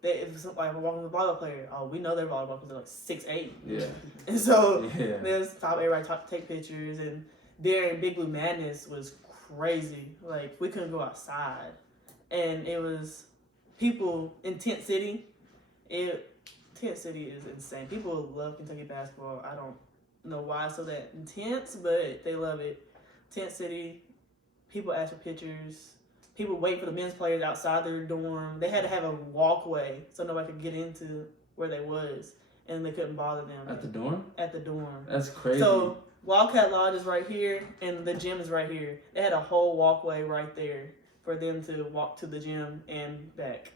if it's like we're walking with a volleyball player, oh, we know they're volleyball because they're like 6'8". Yeah. And so Yeah. there's everybody take pictures, and there in Big Blue Madness was crazy. Like we couldn't go outside, and it was people in Tent City. Tent City is insane. People love Kentucky basketball. I don't know why it's so that intense, but they love it. Tent City, people ask for pictures. People wait for the men's players outside their dorm. They had to have a walkway so nobody could get into where they was, and they couldn't bother them. At the dorm? At the dorm. That's crazy. So Wildcat Lodge is right here, and the gym is right here. They had a whole walkway right there for them to walk to the gym and back.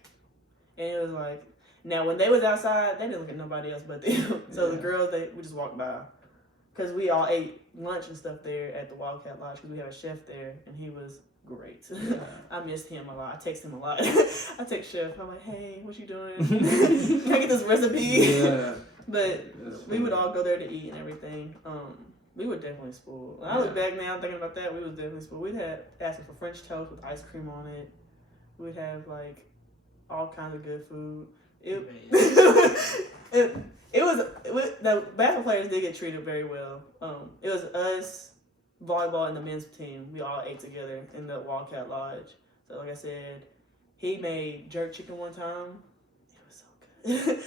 And it was like, now when they was outside, they didn't look at nobody else but them. So the girls, we just walked by. Because we all ate lunch and stuff there at the Wildcat Lodge, because we have a chef there, and he was great. Yeah. I missed him a lot. I text him a lot. I text Chef. I'm like, hey, what you doing? Can I get this recipe? Yeah. But we would all go there to eat and everything. We were definitely spoiled. When I look back now, thinking about that, we was definitely spoiled. We'd have asking for French toast with ice cream on it. We'd have like all kinds of good food. The basketball players did get treated very well. It was us, volleyball, and the men's team. We all ate together in the Wildcat Lodge. So like I said, he made jerk chicken one time. It was so good.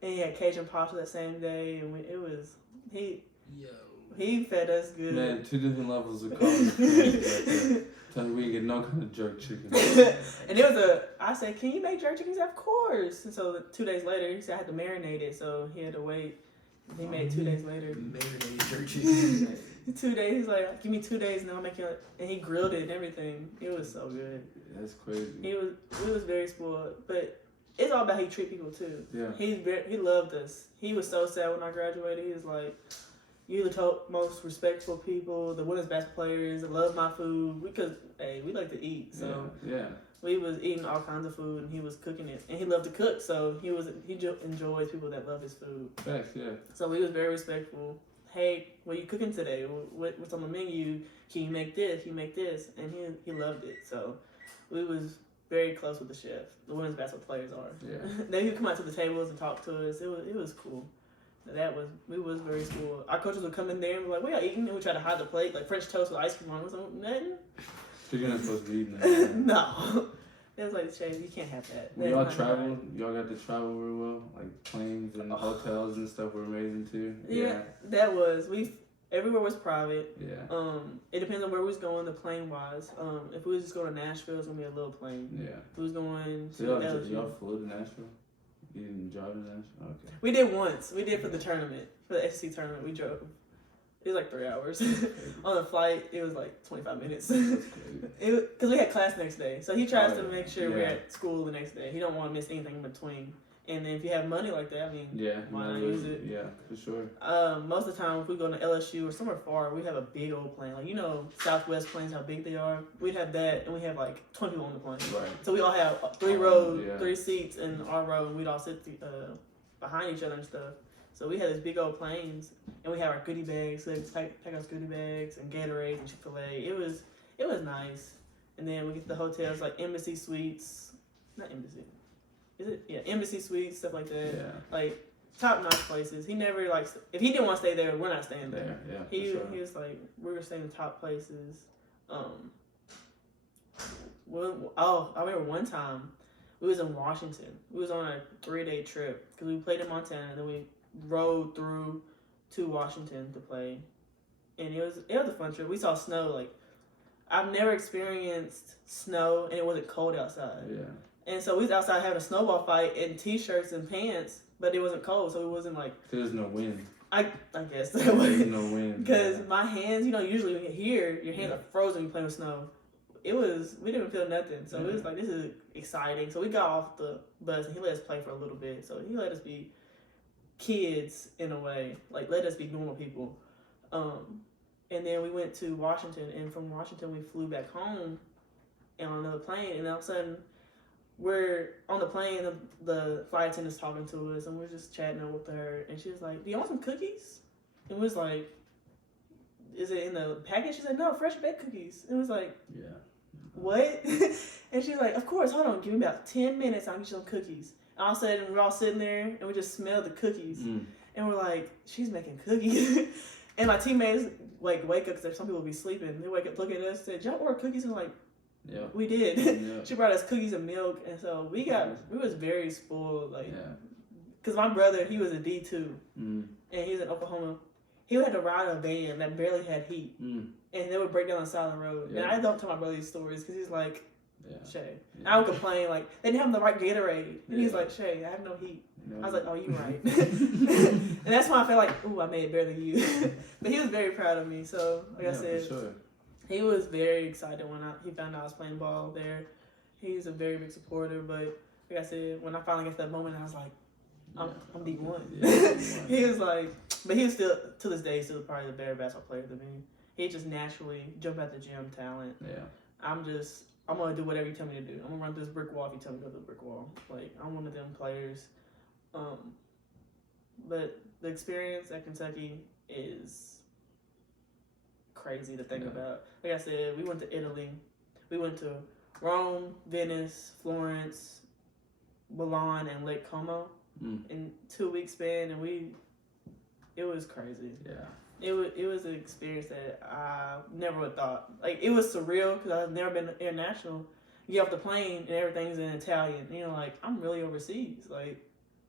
And he had Cajun pasta that same day, and he fed us good. Man, 2 different levels of comedy. Tell me we didn't get no kind of jerk chicken. And I said, can you make jerk chicken? He said, of course. And so 2 days later, he said I had to marinate it, so he had to wait. He made 2 days later. Marinated jerk chicken. 2 days, he's like, give me 2 days and I'll make it. And he grilled it and everything. It was so good. That's crazy. We was very spoiled, but it's all about how you treat people too. Yeah. He loved us. He was so sad when I graduated. He was like, you're the most respectful people, the women's basketball players, that love my food. Because, hey, we like to eat. So yeah. we was eating all kinds of food, and he was cooking it. And he loved to cook, so he enjoys people that love his food. Facts, yeah. So we was very respectful. Hey, what are you cooking today? What's on the menu? Can you make this? Can you make this? And he loved it. So we was very close with the chef. The women's basketball players are. Yeah. They would come out to the tables and talk to us. It was cool. We was very spoiled. Our coaches would come in there and be like, "We are eating," and we try to hide the plate, like French toast with ice cream on it. So nothing. So you're not supposed to be eating that. No. It was like, Shay, you can't have that. When y'all traveled, y'all got to travel real well? Like planes and hotels and stuff were amazing too? Yeah, that was. Everywhere was private. Yeah. It depends on where we was going, the plane wise. If we was just going to Nashville, it's going to be a little plane. Yeah. If we was going to y'all flew to Nashville? You didn't drive to Nashville? Okay. We did once. We did for the tournament. For the SEC tournament, we drove. It was like 3 hours. On the flight, it was like 25 minutes. Because we had class next day. So he tries to make sure we're at school the next day. He don't want to miss anything in between. And then if you have money like that, I mean, why not use it? Yeah, for sure. Most of the time, if we go to LSU or somewhere far, we have a big old plane. Like, Southwest planes, how big they are. We'd have that, and we have like 20 people on the plane. Right. So we all have 3 rows, 3 seats in our row, and we'd all sit behind each other and stuff. So we had these big old planes, and we had our goodie bags. So they'd take us goodie bags and Gatorade and Chick-fil-A. It was nice. And then we get to the hotels like Embassy Suites, not Embassy. Is it? Yeah, Embassy Suites, stuff like that. Yeah. Like top notch places. He never if he didn't want to stay there, we're not staying there. Yeah. He was like, we're staying in top places. I remember one time we was in Washington. We was on a 3-day trip because we played in Montana, and then we rode through to Washington to play, and it was a fun trip. We saw snow. Like I've never experienced snow, and it wasn't cold outside. Yeah. And so we was outside having a snowball fight in t-shirts and pants, but it wasn't cold, so it wasn't like. There's no wind. I guess that way. There's no wind. Because my hands, usually when you here, your hands are frozen when you play with snow. We didn't feel nothing, so it was like, this is exciting. So we got off the bus, and he let us play for a little bit. So he let us be kids in a way, like let us be normal people. And then we went to Washington, and from Washington we flew back home and on another plane, and all of a sudden we're on the plane, the flight attendant's talking to us, and we're just chatting with her, and she was like, "Do you want some cookies?" And we was like, "Is it in the package?" She said, "No, fresh baked cookies." And it was like, "What?" And she was like, "Of course, hold on, give me about 10 minutes, I'll get you some cookies." And all of a sudden, we're all sitting there, and we just smelled the cookies. Mm. And we're like, she's making cookies. And my teammates, like, wake up, because some people be sleeping. They wake up, look at us, say, did y'all order cookies? And we're like, Yeah. we did. Yeah. She brought us cookies and milk. And so we was very spoiled. Like, Yeah. because my brother, he was a D2. Mm. And he was in Oklahoma. He would have to ride a van that barely had heat. Mm. And they would break down the side of the road. Yeah. And I don't tell my brother these stories because he's like, Yeah. Shay. Yeah. I would complain, like, they didn't have the right Gatorade. And he's Yeah. like, Shay, I have no heat. You know, I was like, oh, you right. And that's why I felt like, ooh, I made it better than you. But he was very proud of me. So, like I said, for sure. he was very excited when he found out I was playing ball there. He's a very big supporter. But, like I said, when I finally got to that moment, I was like, I'm D1. Yeah, He was like, but he was still, to this day, still probably the better basketball player than me. He just naturally jump at the gym talent. Yeah. I'm going to do whatever you tell me to do. I'm going to run through this brick wall if you tell me to go through the brick wall. Like, I'm one of them players. But the experience at Kentucky is crazy to think about. Like I said, we went to Italy. We went to Rome, Venice, Florence, Milan, and Lake Como in 2 weeks span, and it was crazy. Yeah. It was an experience that I never would have thought. Like, it was surreal because I've never been international. You get off the plane and everything's in Italian. And you're like, I'm really overseas. Like,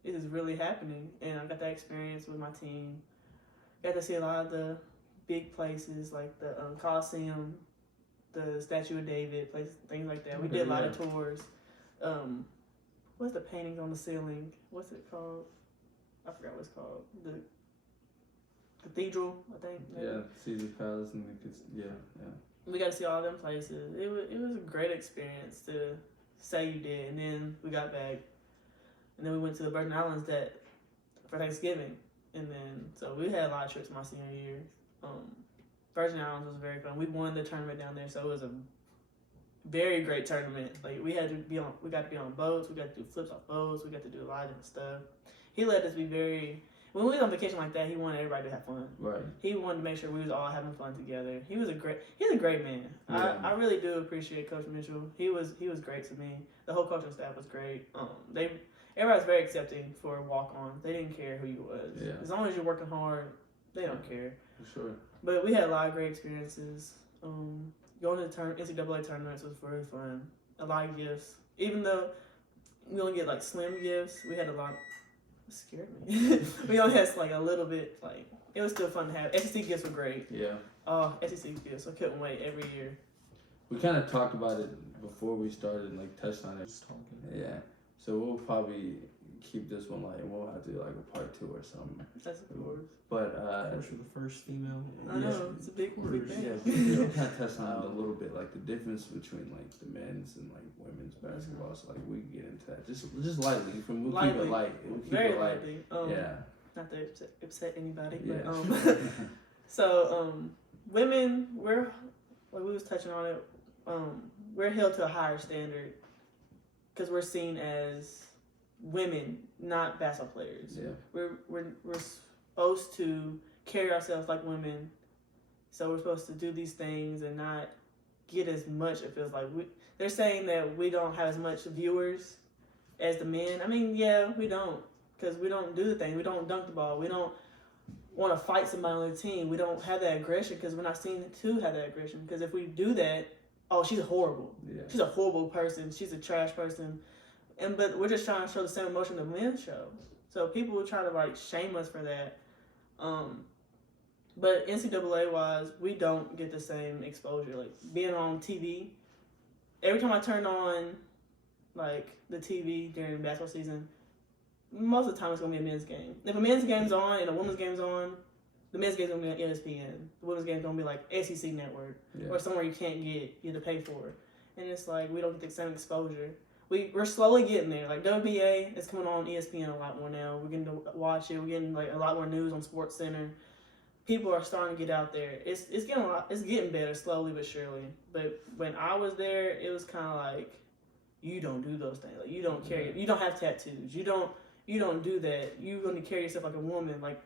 this is really happening. And I got that experience with my team. Got to see a lot of the big places like the Coliseum, the Statue of David, things like that. We did a lot of tours. What's the paintings on the ceiling? What's it called? I forgot what it's called. The Cathedral, I think. Maybe. Yeah, Caesar Palace and yeah. We got to see all them places. It was a great experience to say you did. And then we got back, and then we went to the Virgin Islands for Thanksgiving. And then, so we had a lot of trips my senior year. Virgin Islands was very fun. We won the tournament down there, so it was a very great tournament. Like, we got to be on boats. We got to do flips off boats. We got to do a lot of different stuff. He let us be when we was on vacation like that, he wanted everybody to have fun. Right. He wanted to make sure we was all having fun together. He's a great man. Yeah. I really do appreciate Coach Mitchell. He was great to me. The whole coaching staff was great. Everybody was very accepting for a walk-on. They didn't care who you was. Yeah. As long as you're working hard, they don't care. For sure. But we had a lot of great experiences. Going to the NCAA tournaments was very fun. A lot of gifts. Even though we only get like slim gifts, we had a lot. It scared me. We only had like a little bit. Like, it was still fun to have. SEC gifts were great. Yeah. SEC gifts. I couldn't wait every year. We kind of talked about it before we started, like touched on it. Yeah. So we'll probably keep this one light, and we'll have to do like a part 2 or something. That's of course. But For the first female. I know, it's a big thing. yeah, we'll kind of touch on it a little bit, like the difference between like the men's and like women's basketball. So like we get into that just lightly. We'll keep it light. We'll keep Very it light. lightly. Yeah. Not to upset anybody, Yeah. but so women, we're like we was touching on it. We're held to a higher standard because we're seen as women, not basketball players. Yeah. We're supposed to carry ourselves like women, so we're supposed to do these things and not get as much. It feels like they're saying that we don't have as much viewers as the men. I mean, yeah, we don't, because we don't do the thing. We don't dunk the ball. We don't want to fight somebody on the team. We don't have that aggression because we're not seen to have that aggression. Because if we do that, oh, she's horrible. Yeah. She's a horrible person. She's a trash person. But we're just trying to show the same emotion the men show. So people will try to like shame us for that. But NCAA wise, we don't get the same exposure. Like being on TV, every time I turn on like the TV during basketball season, most of the time it's gonna be a men's game. If a men's game's on and a women's game's on, the men's game's gonna be on ESPN. The women's game's gonna be like SEC Network or somewhere you can't get, you have to pay for it. And it's like we don't get the same exposure. We're slowly getting there. Like WBA is coming on ESPN a lot more now. We're getting to watch it. We're getting like a lot more news on SportsCenter. People are starting to get out there. It's getting better slowly but surely. But when I was there, it was kind of like, you don't do those things. Like you don't carry. You don't have tattoos. You don't do that. You're going to carry yourself like a woman. Like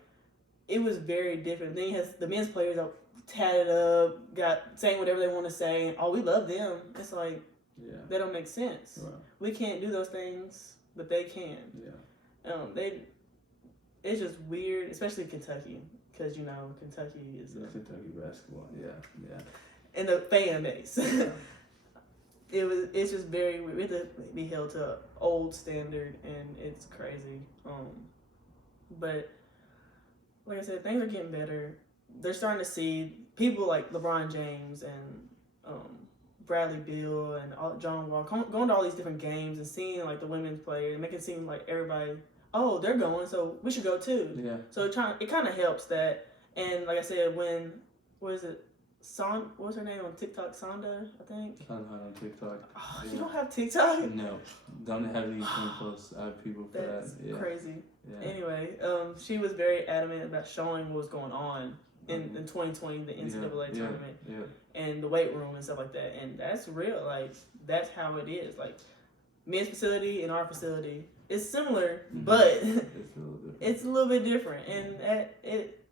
it was very different. Then you have the men's players are tatted up, saying whatever they want to say. Oh, we love them. It's like. Yeah. That don't make sense. Right. We can't do those things but they can. Yeah. It's just weird, especially Kentucky, because Kentucky is Kentucky basketball. Yeah. and the fan base. Yeah. It's just very weird. We have to be held to an old standard, and it's crazy. But like I said, things are getting better. They're starting to see people like LeBron James and Bradley Beal and John Wall going to all these different games and seeing like the women's players and making it seem like everybody, oh, they're going, so we should go too. Yeah. So it kind of helps that. And like I said, what was her name on TikTok? Sonda, I think. Sonda on TikTok. Oh, Yeah. You don't have TikTok? No, don't have any close people for That's that. Yeah. crazy. Yeah. Anyway, she was very adamant about showing what was going on in 2020, the NCAA tournament, and the weight room and stuff like that. And that's real. Like, that's how it is. Like, men's facility and our facility is similar, but it's a little bit different. And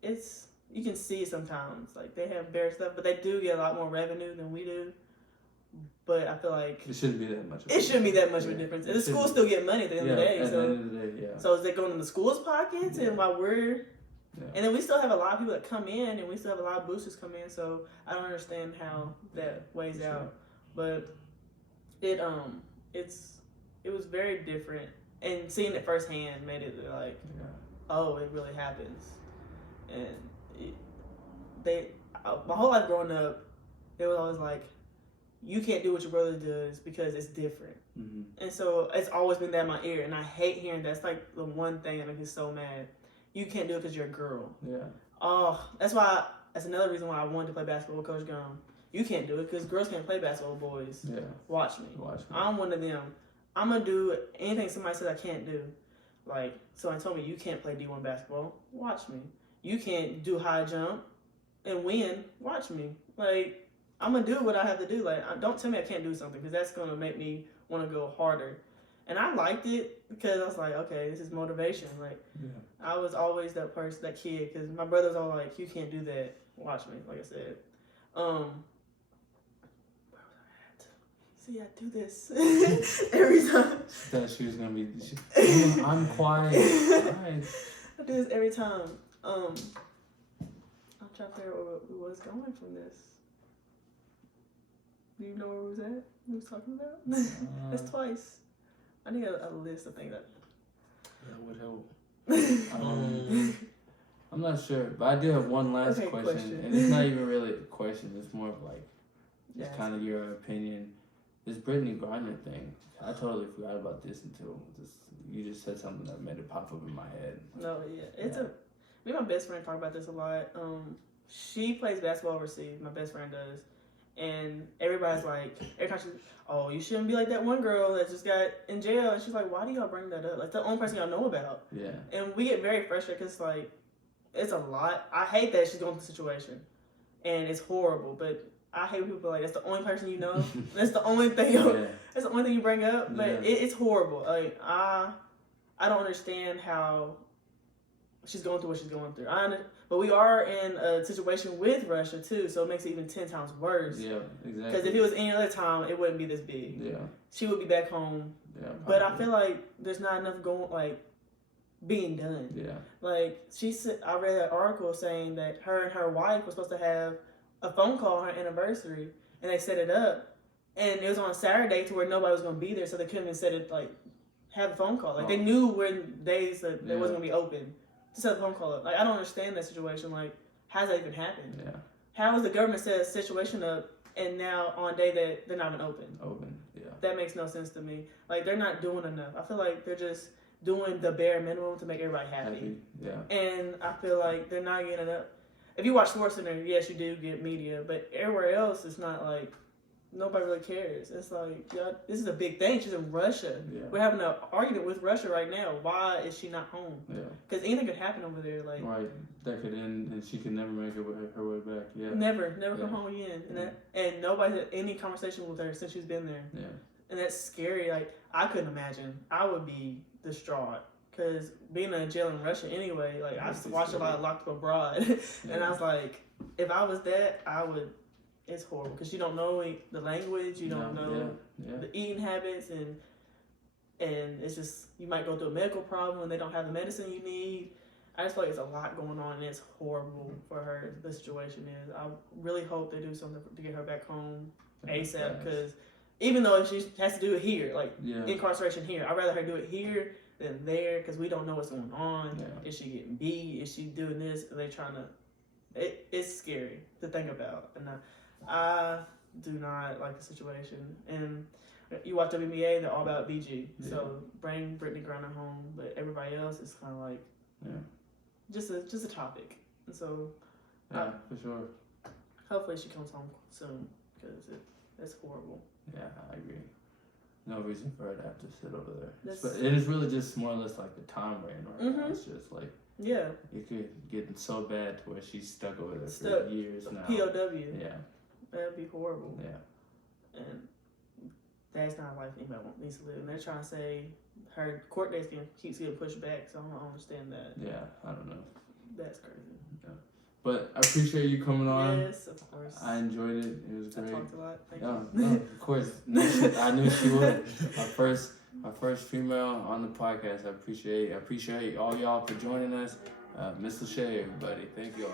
it's you can see sometimes, like, they have better stuff, but they do get a lot more revenue than we do. But I feel like it shouldn't be that much. It shouldn't be that much of a difference. And the schools still get money at the end of the day. At the end of the day, yeah. So is it going in the school's pockets? And while we're... Yeah. And then we still have a lot of people that come in, and we still have a lot of boosters come in. So I don't understand how that weighs out. But it was very different. And seeing it firsthand made it like, oh, it really happens. And my whole life growing up, they was always like, you can't do what your brother does because it's different. Mm-hmm. And so it's always been that in my ear, and I hate hearing that. It's like the one thing that makes me so mad. You can't do it because you're a girl. Yeah. Oh, that's another reason why I wanted to play basketball with Coach Gum. You can't do it because girls can't play basketball with boys. Yeah. Watch me. I'm one of them. I'm going to do anything somebody says I can't do. Like, somebody told me, you can't play D1 basketball. Watch me. You can't do high jump and win. Watch me. Like, I'm going to do what I have to do. Like, don't tell me I can't do something because that's going to make me want to go harder. And I liked it because I was like, okay, this is motivation. Like, I was always that person, that kid, because my brothers all like, you can't do that. Watch me, like I said. Where was I at? See, I do this every time. That she was gonna be. I'm quiet. Right. I do this every time. I'm trying to figure out where we was going from this. Do you know where we was at? We was talking about? That's twice. I need a list of things that would help. I'm not sure, but I do have one last question, and it's not even really a question. It's more of like, it's kind of your opinion. This Brittany Griner thing, I totally forgot about this until you just said something that made it pop up in my head. No, me and my best friend talk about this a lot. She plays basketball overseas. My best friend does. And everybody's like, every time she's, oh, you shouldn't be like that one girl that just got in jail. And she's like, why do y'all bring that up? Like, the only person y'all know about. Yeah. And we get very frustrated because, like, it's a lot. I hate that she's going through the situation. And it's horrible. But I hate when people are like, that's the only person you know. That's the only thing that's the only thing you bring up. But it's horrible. Like, I don't understand how she's going through what she's going through. But we are in a situation with Russia, too, so it makes it even 10 times worse. Yeah, exactly. Because if it was any other time, it wouldn't be this big. Yeah. She would be back home. Yeah, probably. But I feel like there's not enough being done. Yeah. Like, I read an article saying that her and her wife were supposed to have a phone call on her anniversary, and they set it up, and it was on a Saturday to where nobody was going to be there, so they couldn't even have a phone call. Like, they knew when days that it wasn't going to be open. To set a phone call up. Like, I don't understand that situation. Like, how's that even happen? Yeah. How is the government set a situation up and now on a day that they're not even open? That makes no sense to me. Like, they're not doing enough. I feel like they're just doing the bare minimum to make everybody happy. Yeah. And I feel like they're not getting enough. If you watch SportsCenter, yes, you do get media, but everywhere else, it's not like nobody really cares. It's like, this is a big thing. She's in Russia. Yeah. We're having an argument with Russia right now. Why is she not home? Yeah. Because anything could happen over there. Like, right. That could end, and she could never make her way back. Yeah. Never come home again. And nobody had any conversation with her since she's been there. Yeah. And that's scary. Like, I couldn't imagine. I would be distraught. Because being in a jail in Russia anyway, like, I watched a lot of Locked Up Abroad. And I was like, if I was that, I would... It's horrible because you don't know the language, you don't know the eating habits, and and it's just, you might go through a medical problem and they don't have the medicine you need. I just feel like it's a lot going on, and it's horrible for her. The situation is. I really hope they do something to get her back home ASAP, because even though she has to do it here, like incarceration here, I'd rather her do it here than there, because we don't know what's going on. Yeah. Is she getting beat? Is she doing this? Are they trying to? It's scary to think about, and I do not like the situation. And you watch WNBA, they're all about BG, so bring Brittany Griner home, but everybody else is kind of like just a topic. And so for sure. Hopefully she comes home soon, because it's horrible. Yeah, I agree. No reason for her to have to sit over there. But it is really just more or less like the time reign right now. It's just like it could get so bad to where she's stuck over there for years now. POW. Yeah. That'd be horrible. Yeah. And that's not a life anybody needs to live. And they're trying to say her court dates keeps getting pushed back, so I don't understand that. Yeah, I don't know. That's crazy. Yeah. But I appreciate you coming on. Yes, of course. I enjoyed it. It was great. I talked a lot. Thank you. No, of course. I knew she would. My first female on the podcast. I appreciate all y'all for joining us. Miss LaShae, everybody. Thank y'all.